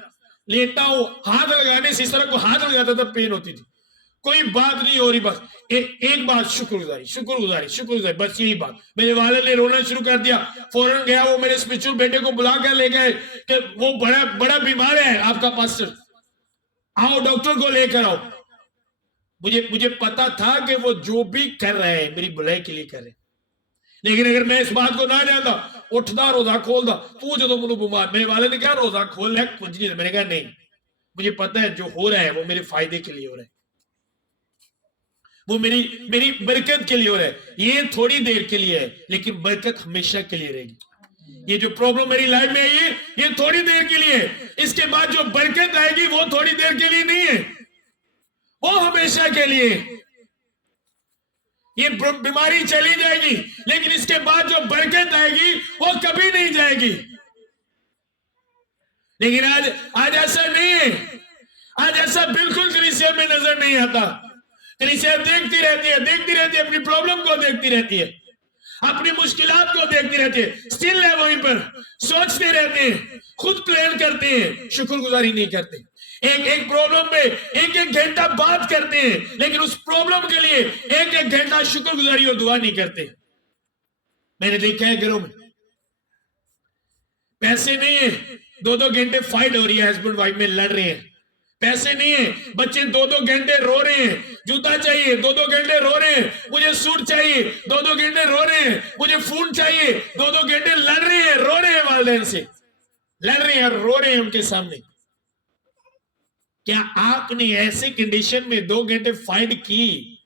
लेटा हूं, हाथ लगाने से इस तरह को हाथ लगाता था, पेन होती थी। कोई बात नहीं हो रही, बस एक बात शुक्रगुजारी, बस यही बात। मेरे वाले ने रोना शुरू कर दिया, फौरन गया, वो मेरे स्पिरिचुअल बेटे को बुला कर ले गए कि वो बड़ा बीमार है आपका पास्टर, आओ डॉक्टर को लेकर आओ। मुझे पता था कि वो जो भी कर रहे हैं मेरी भलाई के लिए कर रहे हैं, लेकिन अगर मैं इस बात को ना जानता, उठदा रोजा खोलदा, तू जो मुझे बीमार, मेरे वाले ने कहा रोजा खोल ले कुछ नहीं, मैंने कहा नहीं, मुझे पता है जो हो रहा है वो मेरे फायदे के लिए हो रहा है, वो मेरी बरकत के लिए हो रहा है। ये थोड़ी देर के लिए है लेकिन बरकत हमेशा के लिए रहेगी। ये जो प्रॉब्लम मेरी लाइफ में आई है ये थोड़ी देर के लिए है, इसके बाद जो बरकत आएगी वो थोड़ी देर के लिए नहीं है, वो हमेशा के लिए। ये बीमारी चली जाएगी लेकिन इसके बाद जो बरकत आएगी वो कभी नहीं जाएगी। लेकिन आज ऐसा नहीं है, आज ऐसा बिल्कुल कलीसिया में नजर नहीं आता। कलीसिया देखती रहती है, अपनी प्रॉब्लम को देखती रहती है, अपनी मुश्किलात को देखती रहती है, स्टिल है वहीं पर, सोचते रहते हैं, खुद प्लान करते हैं, शुक्रगुजारी नहीं करते। एक प्रॉब्लम पे एक घंटा बात करते हैं लेकिन उस प्रॉब्लम के लिए एक घंटा शुक्रगुजारी और दुआ नहीं करते। मैंने देखा है घरों में पैसे नहीं है, 2-2 घंटे फाइट हो रही है, हस्बैंड वाइफ में लड़ रहे हैं, पैसे नहीं है, बच्चे 2-2 घंटे रो रहे हैं, जूता चाहिए 2-2 घंटे रो रहे हैं, मुझे सूट चाहिए 2-2 घंटे रो रहे हैं, मुझे फोन चाहिए 2-2 घंटे लड़ रहे हैं, रो रहे हैं, वालिदैन से लड़ रहे हैं, रो रहे हैं उनके सामने। क्या आपने ऐसे कंडीशन में 2 घंटे फाइट की?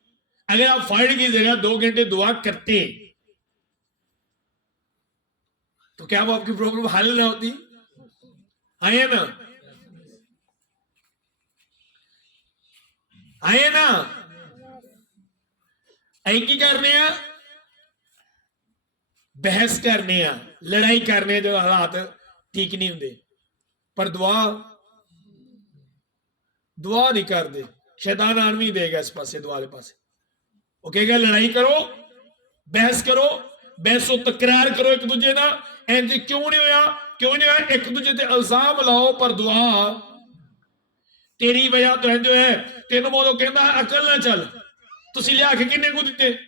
अगर आप फाइट की जगह 2 घंटे दुआ करते तो क्या वो आपकी प्रॉब्लम हल ना होती? आए ना, आए ना। की करने बहस करने, लड़ाई करने जो हालात ठीक नहीं होंगे, पर दुआ नहीं करते, शैतान आर्मी देगा इस पासे, दुआ के पासे वो कहेगा लड़ाई करो, बहस करो, बहसो तकरार करो एक दूजे ना, इंज क्यों नहीं होया, एक दूजे ते इल्जाम लाओ, पर दुआ तेरी वजह तो जो है तेन बोलो कहना अकल ना चल, तुसी लिया के किन्ने को दिते।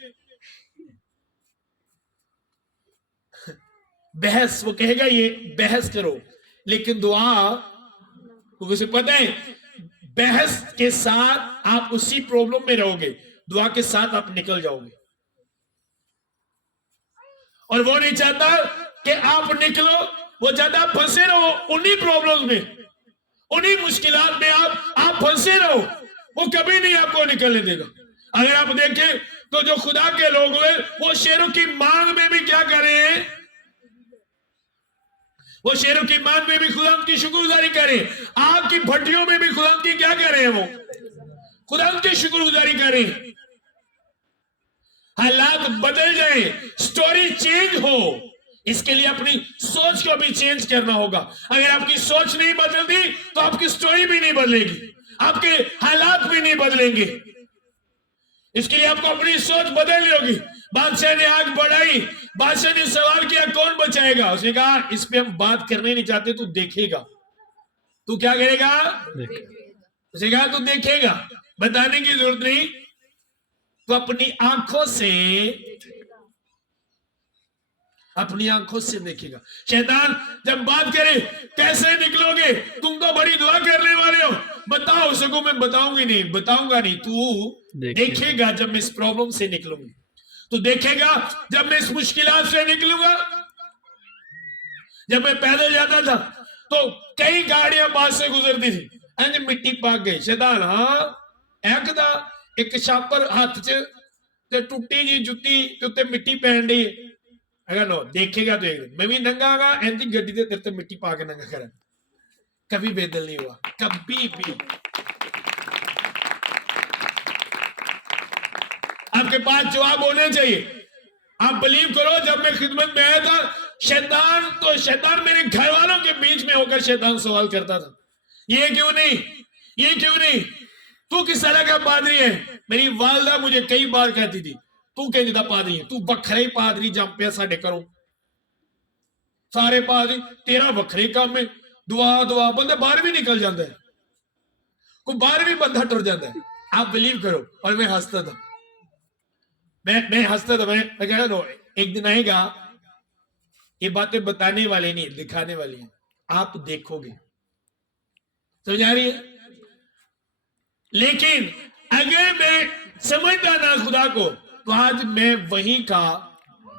बहस, वो कहेगा ये बहस करो, लेकिन दुआ, क्योंकि उसे पता है बहस के साथ आप उसी प्रॉब्लम में रहोगे, दुआ के साथ आप निकल जाओगे। और वो नहीं चाहता कि आप निकलो, वो चाहता आप फंसे रहो उन्हीं प्रॉब्लम्स में, उन्हीं मुश्किलात में आप फंसे रहो, वो कभी नहीं आपको निकलने देगा। अगर आप देखें तो जो खुदा के लोग हुए वो शेरों की मांग में भी क्या कर रहे हैं, वो शेरों की मांग में भी खुदा की शुक्रगुजारी करें, आग की भट्टियों में भी खुदा की क्या कर रहे हैं, वो खुदा की शुक्रगुजारी करें। हालात बदल जाए, स्टोरी चेंज हो, इसके लिए अपनी सोच को भी चेंज करना होगा। अगर आपकी सोच नहीं बदलती तो आपकी स्टोरी भी नहीं बदलेगी, आपके हालात भी नहीं बदलेंगे। इसके लिए आपको अपनी सोच बदलनी होगी। बादशाह ने आग बढ़ाई, बादशाह ने सवाल किया कौन बचाएगा, उसने कहा इस पे हम बात करने नहीं चाहते, तू देखेगा, तू क्या करेगा, उसे कहा तू देखेगा, बताने की जरूरत नहीं, तो अपनी आंखों से, अपनी आंखों से देखेगा। शैतान जब बात करे कैसे निकलोगे, तुम तो बड़ी दुआ करने वाले हो, बताओ। उसको मैं बताऊंगा नहीं, तू देखेगा जब मैं इस प्रॉब्लम से निकलूंगी, तू देखेगा जब मैं इस मुश्किलात से निकलूंगा। जब मैं पैदल जाता था तो कई गाड़ियां पास से गुजरती थी, इंज मिट्टी पाक गई। शैतान हाँ एकदा एक छापर हाथ च ते टुट्टी जी जुत्ती ते उत्ते मिट्टी पैन दी। अगर नो देखेगा तो एक दिन मैं भी नंगागा, ऐसी गड्डी ते तेरे ते मिट्टी पा के नंगा करा। कभी बेदल नहीं हुआ, कभी भी। आपके पास जवाब होने चाहिए। आप बिलीव करो, जब मैं खिदमत में आया था, शैतान मेरे घर वालों के बीच में होकर शैतान सवाल करता था, ये क्यों नहीं, ये क्यों नहीं, तू किस तरह का पादरी है। मेरी वालदा मुझे कई बार कहती थी, तू कहती था पादरी है, तू बखरे ही पादरी जम पे साडे करो, सारे पादरी तेरा बखरे काम है। दुआ बंदे बाहर भी निकल जाता है, कोई बाहर भी बंदा टुर जाता है। आप बिलीव करो। और मैं हंसता था, मैं हंसता था। मैं कह रहा था एक दिन आएगा, ये बातें बताने वाले नहीं दिखाने वाली हैं, आप देखोगे। समझ आ रही है? लेकिन अगर मैं समझता ना खुदा को, तो आज मैं वहीं का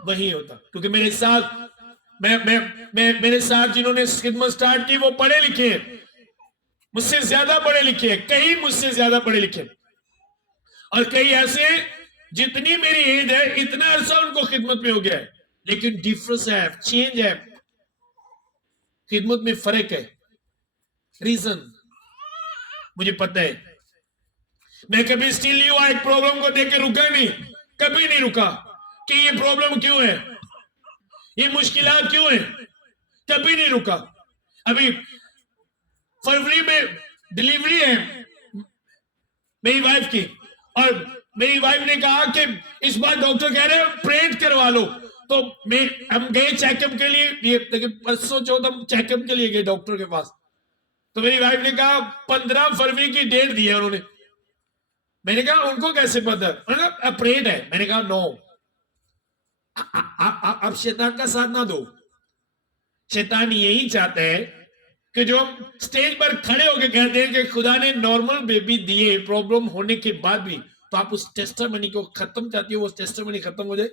वहीं होता। क्योंकि मेरे साथ मेरे साथ जिन्होंने खिदमत स्टार्ट की वो पढ़े लिखे हैं, मुझसे ज्यादा पढ़े लिखे हैं, कई मुझसे ज्यादा पढ़े लिखे, और कई ऐसे जितनी मेरी एज है इतना अरसा उनको खिदमत में हो गया है। लेकिन डिफरेंस है, चेंज है, खिदमत में फर्क है। रीजन मुझे पता है। मैं कभी स्टिल नहीं हुआ, एक प्रॉब्लम को देख के रुका नहीं, कभी नहीं रुका कि ये प्रॉब्लम क्यों है, ये मुश्किलात क्यों है, कभी नहीं रुका। अभी फरवरी में डिलीवरी है मेरी वाइफ की, और मेरी वाइफ ने कहा कि इस बार डॉक्टर कह रहे हैं प्रेट करवा लो। तो हम गए चेकअप के लिए, ये परसों चौथ हम चेकअप के लिए गए डॉक्टर के पास। तो मेरी वाइफ ने कहा 15 फरवरी की डेट दी है उन्होंने। मैंने कहा उनको कैसे पता? उन्होंने कहा प्रेट है। मैंने कहा नो, आप शैतान का साथ ना दो। शैतान यही चाहता है कि जो हम स्टेज पर खड़े होकर कहते हैं कि खुदा ने नॉर्मल बेबी दिए प्रॉब्लम होने के बाद भी, तो आप उस टेस्टिमनी को खत्म चाहती हो, वो टेस्टिमनी खत्म हो जाए।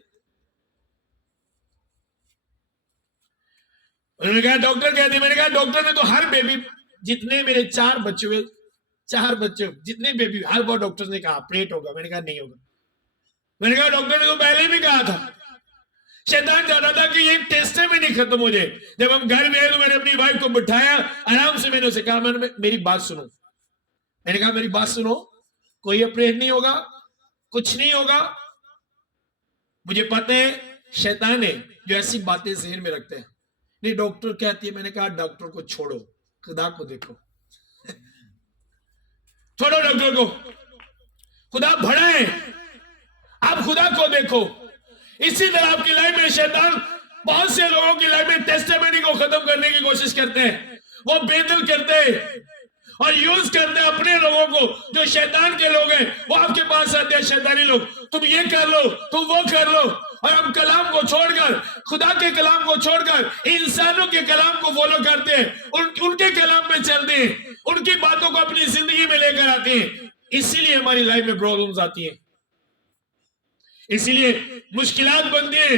उन्होंने कहा डॉक्टर कहते, मैंने कहा डॉक्टर ने तो हर बेबी, जितने मेरे 4 बच्चे हुए, 4 बच्चे जितने बेबी, हर बार डॉक्टर ने कहा प्रेट होगा। मैंने कहा नहीं होगा। मैंने कहा डॉक्टर ने तो पहले भी कहा था। शैतान चाहता था कि ये टेस्टिमनी खत्म हो जाए। जब हम घर में आए तो मैंने अपनी वाइफ को बिठाया, आराम से मैंने उसे कहा, मेरी बात सुनो। मैंने कहा मेरी बात सुनो, कोई अपरेट नहीं होगा, कुछ नहीं होगा। मुझे पता है शैतान है जो ऐसी बातें जहन में रखते हैं। नहीं डॉक्टर कहती है। मैंने कहा डॉक्टर को छोड़ो, खुदा को देखो। छोड़ो डॉक्टर को, खुदा बड़ा है, आप खुदा को देखो। इसी तरह आपकी लाइफ में शैतान बहुत से लोगों की लाइफ में टेस्टिमनी को खत्म करने की कोशिश करते हैं। वो बेदल करते हैं और यूज करते हैं अपने लोगों को, जो शैतान के लोग हैं। वो आपके पास आते हैं शैतानी लोग, तुम ये कर लो, तुम वो कर लो, और हम कलाम को छोड़कर, खुदा के कलाम को छोड़कर इंसानों के कलाम को फॉलो करते हैं, उनके कलाम में चलते हैं, उनकी बातों को अपनी जिंदगी में लेकर आते हैं। इसीलिए हमारी लाइफ में प्रॉब्लम्स आती हैं, इसीलिए मुश्किलात बनती है।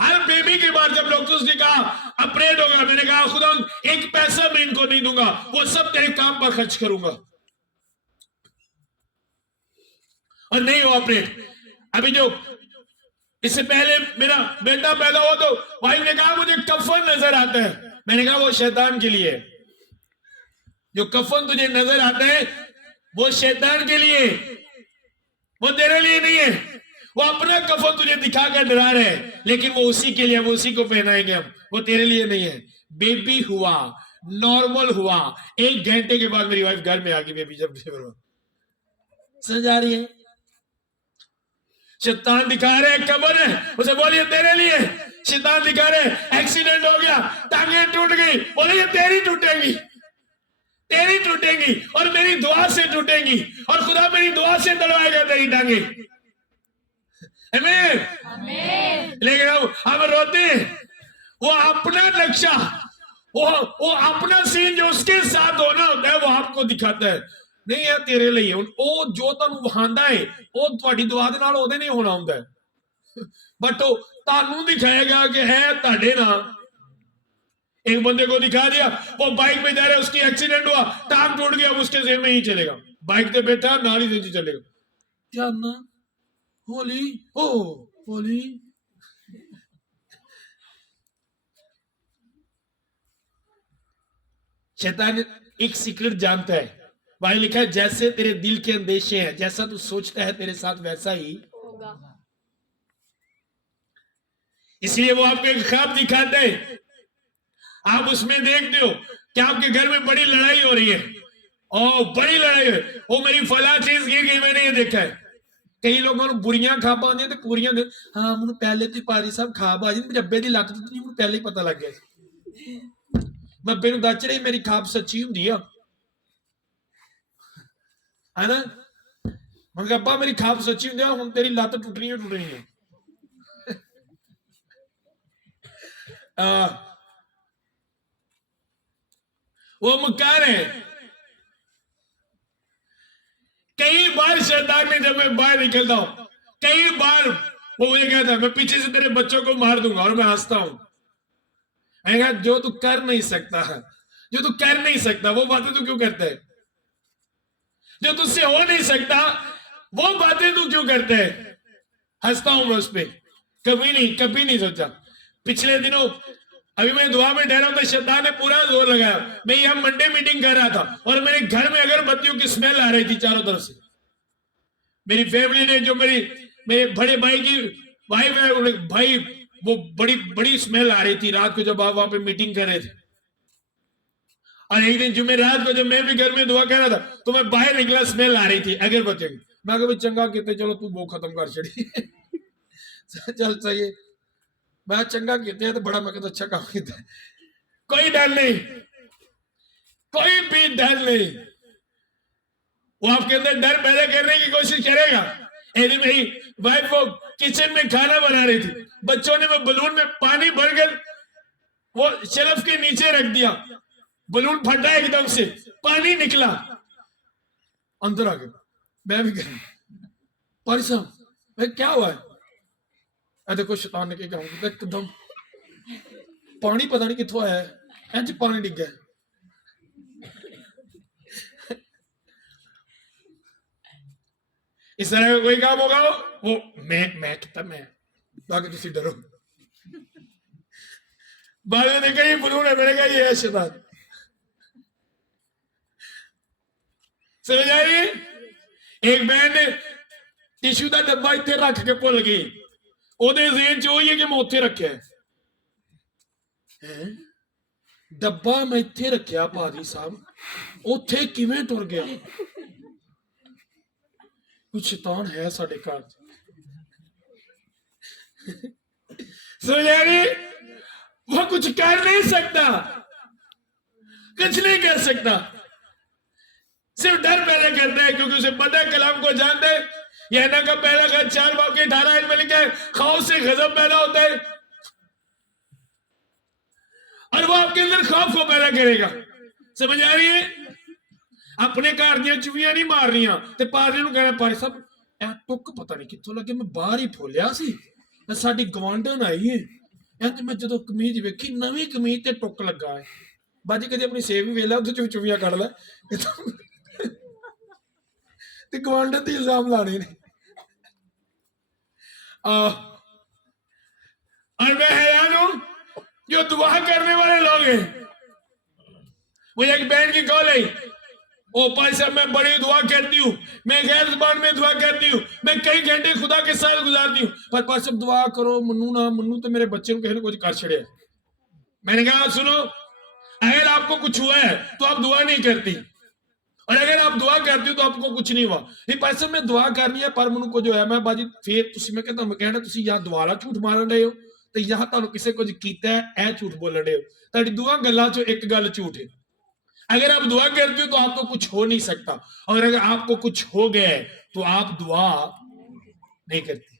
हर बेबी के बाद जब डॉक्टर्स ने कहा अपरेट होगा, मैंने कहा खुदा एक पैसा मैं इनको नहीं दूंगा, वो सब तेरे काम पर खर्च करूंगा। और नहीं हुआ अपरेट। अभी जो इससे पहले मेरा बेटा पैदा हुआ तो वाइफ ने कहा मुझे कफन नजर आता है। मैंने कहा वो शैतान के लिए है। जो कफन तुझे नजर आता है वो शैतान के लिए, वो तेरे लिए नहीं है। वो अपना कफन तुझे दिखाकर डरा रहे हैं, लेकिन वो उसी के लिए, वो उसी को पहनाएंगे हम, वो तेरे लिए नहीं है। बेबी हुआ, नॉर्मल हुआ, 1 घंटे के बाद मेरी वाइफ घर में आ गई बेबी जब डिलीवर हुआ। समझ आ रही है? शैतान दिखा रहे कब्र है, उसे बोलिए तेरे लिए। शैतान दिखा रहे एक्सीडेंट हो गया, टांगे टूट गई, बोले ये तेरी टूटेगी, तेरी टूटेंगी और मेरी दुआ से टूटेंगी, और खुदा मेरी दुआ से तड़वाएगा तेरी टांगे। आमीन। लेकिन हम रोते हैं, वो अपना नक्शा, वो अपना सीन जो उसके साथ होना होता है वो आपको दिखाता है, नहीं है तेरे लिए वो जो तुहानू वहांदा है वो तुहाडी दुआ दे नाल ओदे नहीं होना हुंदा है, बट वो तुहानू दिखाएगा कि है तुहाडे नाल। एक बंदे को दिखा दिया, वो बाइक पे जा रहा है, उसकी एक्सीडेंट हुआ, टांग टूट गया, उसके जेब में ही चलेगा, बाइक पे बैठा नाली से चलेगा, ध्यान ना, होली ओ होली। शैतान एक सीक्रेट जानता है, भाई लिखा है जैसे तेरे दिल के अंदेशे हैं, जैसा तू सोचता है तेरे साथ वैसा ही होगा। इसलिए वो आपको एक ख्वाब दिखाते हैं, आप उसमें देखते हो कि आपके घर में बड़ी लड़ाई हो रही है, और बड़ी लड़ाई है, वो मेरी फला चीज गिर गई, मैंने ये देखा है। कई लोगों को बुरियां खाबा आंदियां ते पूरियां दे, हाँ मैनू पहले तो पारी साहब खाब आ जी, मेरे अब्बे दी लत टुटनी मैनू पहले ही पता लग गया, मैं अब्बे नू दस रही मेरी खाब सच्ची हुंदी आ, है ना, मैं कहा अब्बा मेरी खाब सच्ची हुंदी आ, हुण तेरी लत टुटनी है टुटनी है। वो मकार है। कई बार शैतान ने, जब मैं बाहर निकलता हूं, कई बार वो मुझे कहता है मैं पीछे से तेरे बच्चों को मार दूंगा, और मैं हंसता हूं, मैंने कहा जो तू कर नहीं सकता, जो तू कर नहीं सकता वो बातें तू क्यों करता है, जो तुझसे हो नहीं सकता वो बातें तू क्यों करते है। हंसता हूं मैं उस पर, कभी नहीं सोचा। पिछले दिनों अभी मैं दुआ में ठहरा था, शैतान ने पूरा जोर लगाया, मैं यहां मंडे मीटिंग कर रहा था, और मेरे घर में अगरबत्तियों की स्मेल आ रही थी चारों तरफ से। मेरी फैमिली ने, जो मेरे बड़े भाई की वाइफ है, भाई वो बड़ी बड़ी स्मेल आ रही थी रात को जब आप वहां पे मीटिंग कर रहे थे। और एक दिन जुमेरात को जब मैं भी घर में दुआ कर रहा था, तो मैं बाहर निकला, स्मेल आ रही थी अगरबत्तियों की, मैं कहा चंगा कहते चलो तू वो खत्म कर छड़ी चल सही, मैं चंगा कहते तो बड़ा, मैं कहता अच्छा काम किया, कोई डर नहीं, कोई भी डर नहीं, वो आपके अंदर डर पैदा करने की कोशिश करेगा। एक मेरी वाइफ वो किचन में खाना बना रही थी, बच्चों ने वो बलून में पानी भरकर वो शेल्फ के नीचे रख दिया, बलून फटा एकदम से, पानी निकला, अंदर आ गया, मैं भी परेशान, क्या हुआ है, देखो शैतान ने क्या कहा, एकदम पानी पता नहीं कितों आया है, इंज पानी डिग गया, इस तरह का कोई काम होगा, वो मैं कहता मैं ताकि तुसी डरो, बाद में देखा ये बलून है, मैंने कहा ये है शैतान। समझ आ रही है? एक बहन ने टिश्यू का डब्बा इतने रख के भुल गई, ओदे ज़हन च वही है कि मैं उत्थे रखा है, डब्बा मैं इत्थे रखा पादरी साहब, उत्थे किवें टुर गया, कुछ शैतान है साडे घर। समझ आ रही? वो कुछ कर नहीं सकता, कुछ नहीं कर सकता, सिर्फ डर पैदा करता है, क्योंकि उसे पता है कलाम को जानते हैं, यहना का पहला खत 4 बाब के 18 में लिखा है, खौफ से गजब पैदा होता है, और वो आपके अंदर खौफ को पैदा करेगा। समझ आ रही है? अपने घर दी चुवियां नहीं मारनियां ते पादरी नूं कहना पादरी साहब ए टुक पता नहीं कित्थों लगे, मैं बाहर ही फोलिया सी, साडी गवांढन आई है, इंज मैं जदों कमीज वेखी, नवीं कमीज ते टुक लगा है, बाजी कदी अपनी सेव भी वेला उधर चुवियां कढ लै ते गवांढन ते इल्जाम लाने ने। और मैं हैरान हूं जो दुआ करने वाले लोग हैं। मुझे एक बहन की कॉल आई, ओ भाई साहब मैं बड़ी दुआ करती हूँ, मैं गैर जुबान में दुआ करती हूँ, मैं कई घंटे खुदा के साथ गुजारती हूँ, पर भाई साहब दुआ करो, मन्नू ना मन्नू तो मेरे बच्चे को कहीं ना कुछ कर छड़े। मैंने कहा सुनो, अगर आपको कुछ हुआ है तो आप दुआ नहीं करती, और अगर आप दुआ करती हो तो आपको कुछ नहीं हुआ। नहीं भाई साहब मैं दुआ करनी है पर मनु कुछ होया, मैं बाजी फिर तुसी, मैं कहना तुसी या दुआला झूठ मारन रहे हो ते या तुहानू किसे कुछ कीता है, ए झूठ बोलन रहे हो, तुहाडी दुआ गल्लां चों एक गल झूठ है। अगर आप दुआ करते हो तो आपको कुछ हो नहीं सकता, और अगर आपको कुछ हो गया है तो आप दुआ नहीं करते।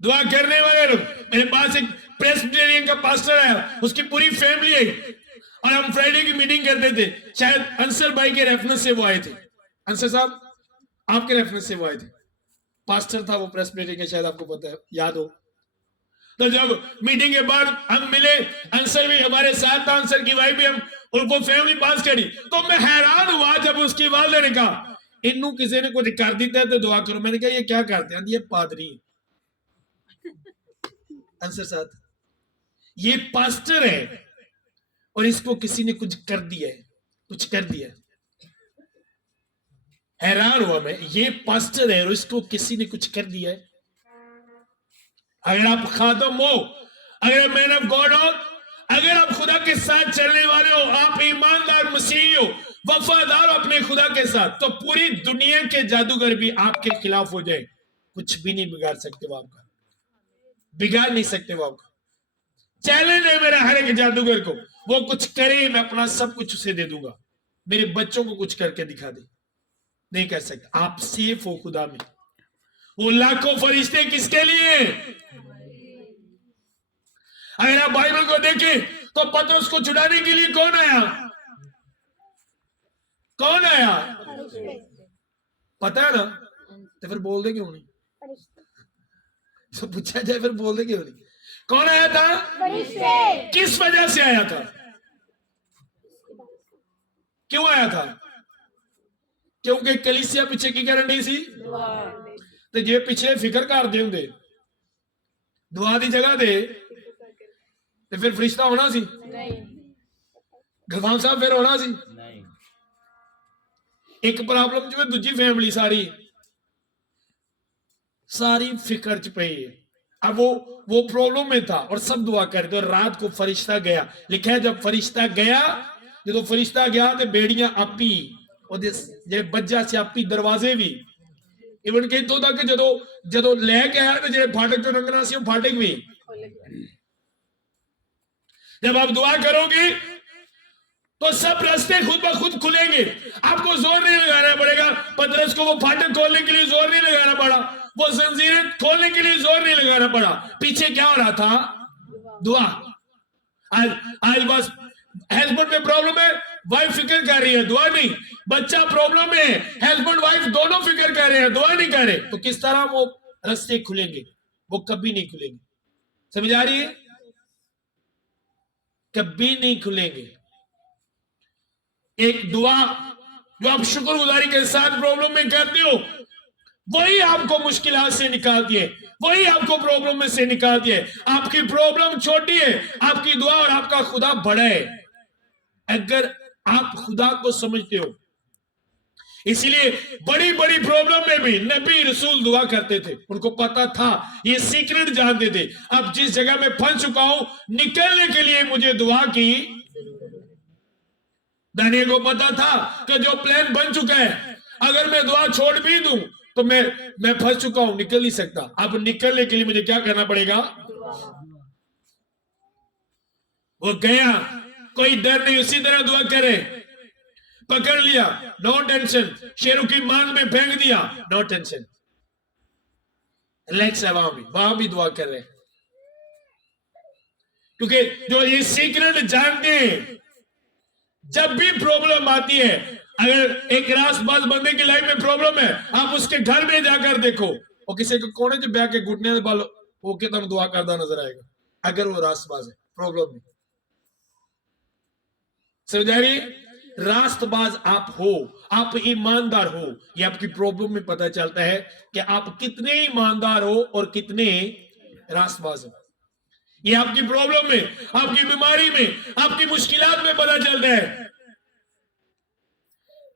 दुआ करने वाले लोग, मेरे पास एक प्रेस्बिटेरियन का पास्टर आया, उसकी पूरी फैमिली आई, और हम फ्राइडे की मीटिंग करते थे। शायद अंसर भाई के रेफरेंस से वो आए थे। अंसर साहब आपके रेफरेंस से वो आए थे, पास्टर था वो प्रेस्बिटेरियन का, शायद आपको पता है, याद हो। तो जब मीटिंग के बाद हम मिले, अंसर भी हमारे साथ था, अंसर की वाइफ भी, हम उनको फैमिली पास करी, तो मैं हैरान हुआ जब उसकी वालिदा ने कहा इन्नू किसी ने कुछ कर दिता है तो दुआ करो। मैंने कहा ये क्या करते हैं? ये पादरी है। अंसर साहब ये पास्टर है और इसको किसी ने कुछ कर दिया है, कुछ कर दिया है। हैरान हुआ मैं, ये पास्टर है और इसको किसी ने कुछ कर दिया है। अगर आप खादम हो, अगर मैन ऑफ गॉड हो, अगर आप खुदा के साथ चलने वाले हो, आप ईमानदार मसीही हो, वफादार हो अपने खुदा के साथ, तो पूरी दुनिया के जादूगर भी आपके खिलाफ हो जाए, कुछ भी नहीं बिगाड़ सकते वो आपका, बिगाड़ नहीं सकते वो आपका। चैलेंज है मेरा हर एक जादूगर को, वो कुछ करे मैं अपना सब कुछ उसे दे दूंगा, मेरे बच्चों को कुछ करके दिखा दे, नहीं कर सकते। आप सेफ हो खुदा में। वो लाखों फरिश्ते किसके लिए? अगर आप बाइबल को देखें तो पतरस को छुड़ाने के लिए कौन आया? कौन आया? पता है ना? तो फिर बोल दे क्यों नहीं? तो पूछा जाए फिर बोल दे क्यों नहीं? कौन आया था? किस वजह से आया था? क्यों आया था? क्योंकि कलीसिया पीछे की गारंटी सी। तो जे पिछले फिक्र कर दे होंगे दुआ की जगह दे तो फिर फरिश्ता होना सी? गलवान साहब फिर होना सी? एक प्रॉब्लम जिवें दूजी फैमिली सारी फिक्र च पई है। अब वो प्रॉब्लम में था और सब दुआ कर दो। रात को फरिश्ता गया, लिखा है जब फरिश्ता गया, जो फरिश्ता गया तो बेड़ियां आपी जे बज्जा से आपी दरवाजे भी इवन के तो तक जो लैके आया तो जो फाटक जो लंघना सी फाटक भी। जब आप दुआ करोगे तो सब रास्ते खुद ब खुद खुलेंगे, आपको जोर नहीं लगाना पड़ेगा। पतरस को वो फाटक खोलने के लिए जोर नहीं लगाना पड़ा, वो जंजीरें खोलने के लिए जोर नहीं लगाना पड़ा। पीछे क्या हो रहा था? दुआ। आज बस हस्बैंड में प्रॉब्लम है, वाइफ फिक्र कर रही है, दुआ नहीं। बच्चा प्रॉब्लम में, हस्बैंड वाइफ दोनों फिक्र कर रहे हैं, दुआ नहीं कर रहे, तो किस तरह वो रास्ते खुलेंगे? वो कभी नहीं खुलेंगे। समझ आ रही है? कभी नहीं खुलेंगे। एक दुआ जो आप शुक्रगुजारी के साथ प्रॉब्लम में करते हो, वही आपको मुश्किलात से निकालती है, वही आपको प्रॉब्लम में से निकालती है। आपकी प्रॉब्लम छोटी है, आपकी दुआ और आपका खुदा बड़ा है, अगर आप खुदा को समझते हो। इसलिए बड़ी बड़ी प्रॉब्लम में भी नबी रसूल दुआ करते थे, उनको पता था, ये सीक्रेट जानते थे। अब जिस जगह में फंस चुका हूं, निकलने के लिए मुझे दुआ की। दानियल को पता था कि जो प्लान बन चुका है, अगर मैं दुआ छोड़ भी दूं तो मैं फंस चुका हूं, निकल नहीं सकता। अब निकलने के लिए मुझे क्या करना पड़ेगा? वो गया, कोई डर नहीं, उसी तरह दुआ करे। पकड़ लिया, नो टेंशन। शेरों की मांग में फेंक दिया, नो टेंशन। रिलैक्स है, वहां भी दुआ कर रहे हैं, क्योंकि जो ये सीक्रेट जानते हैं, जब भी प्रॉब्लम आती है, अगर एक रासबाज बंदे की लाइफ में प्रॉब्लम है, आप उसके घर में जाकर देखो, वो किसी के कोने च बैठ के घुटने बाल वो के तुम दुआ करता नजर आएगा, अगर वो रासबाज है प्रॉब्लम में। समझ आ रही? रास्तबाज आप हो, आप ईमानदार हो, ये आपकी प्रॉब्लम में पता चलता है कि आप कितने ईमानदार हो और कितने रास्तबाज हो। ये आपकी प्रॉब्लम में, आपकी बीमारी में, आपकी मुश्किलात में पता चलता है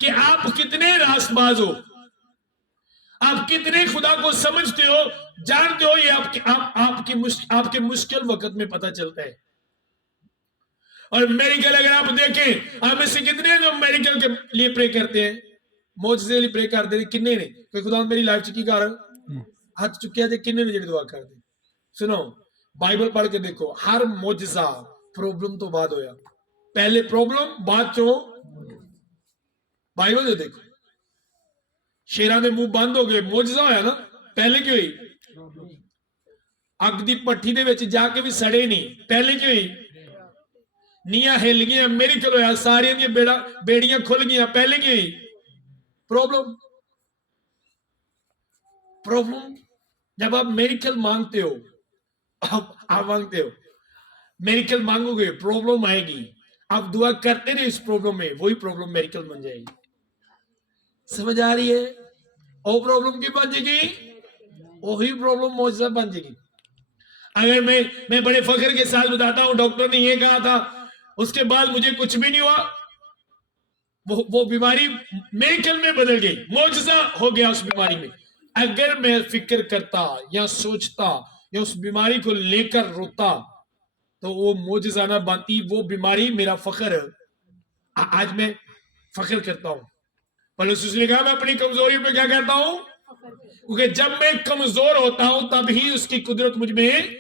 कि आप कितने रास्तबाज हो, आप कितने खुदा को समझते हो, जानते हो। ये आपके मुश्किल वक्त में पता चलता है। और मेडिकल अगर आप देखें, आप में से कितने जो मेडिकल के लिए प्रे करते हैं, मौजूदे लिए प्रे करते हैं, किन्ने ने कोई खुदा मेरी लाइफ च की कर हाथ चुकिया जे किन्ने ने जी दुआ करते? सुनो, बाइबल पढ़ के देखो, हर मौजज़ा प्रॉब्लम तो बाद होया। पहले प्रॉब्लम बाद चो बाइबल दे देखो शेरां दे मुंह बंद हो गए मौजजा होया ना पहले की हुई अग दी भट्ठी दे विच जाके भी सड़े नहीं पहले की हुई नीया हिल गई मेरिकल होया सारियां दी बेड़ियां खुल गई पहले की हुई प्रॉब्लम प्रॉब्लम जब आप मेरिकल मांगते हो आप मांगते हो मेरिकल मांगोगे प्रॉब्लम आएगी आप दुआ करते रहे इस प्रॉब्लम में वही प्रॉब्लम मेरिकल बन जाएगी समझ आ रही है और प्रॉब्लम की बन जाएगी वही प्रॉब्लम मौजूदा बन जाएगी अगर मैं बड़े फख्र के साथ बताता हूं डॉक्टर ने ये कहा था उसके बाद मुझे कुछ भी नहीं हुआ वो बीमारी मेरिकल में बदल गई मौजूदा हो गया उस बीमारी में अगर मैं फिक्र करता या सोचता या उस बीमारी को लेकर रोता तो वो मौजूदा ना बनती वो बीमारी मेरा फख्र आज मैं फख्र करता हूं पलूस उसने कहा मैं अपनी कमजोरी पे क्या करता हूं क्योंकि जब मैं कमजोर होता हूं तब ही उसकी कुदरत मुझ में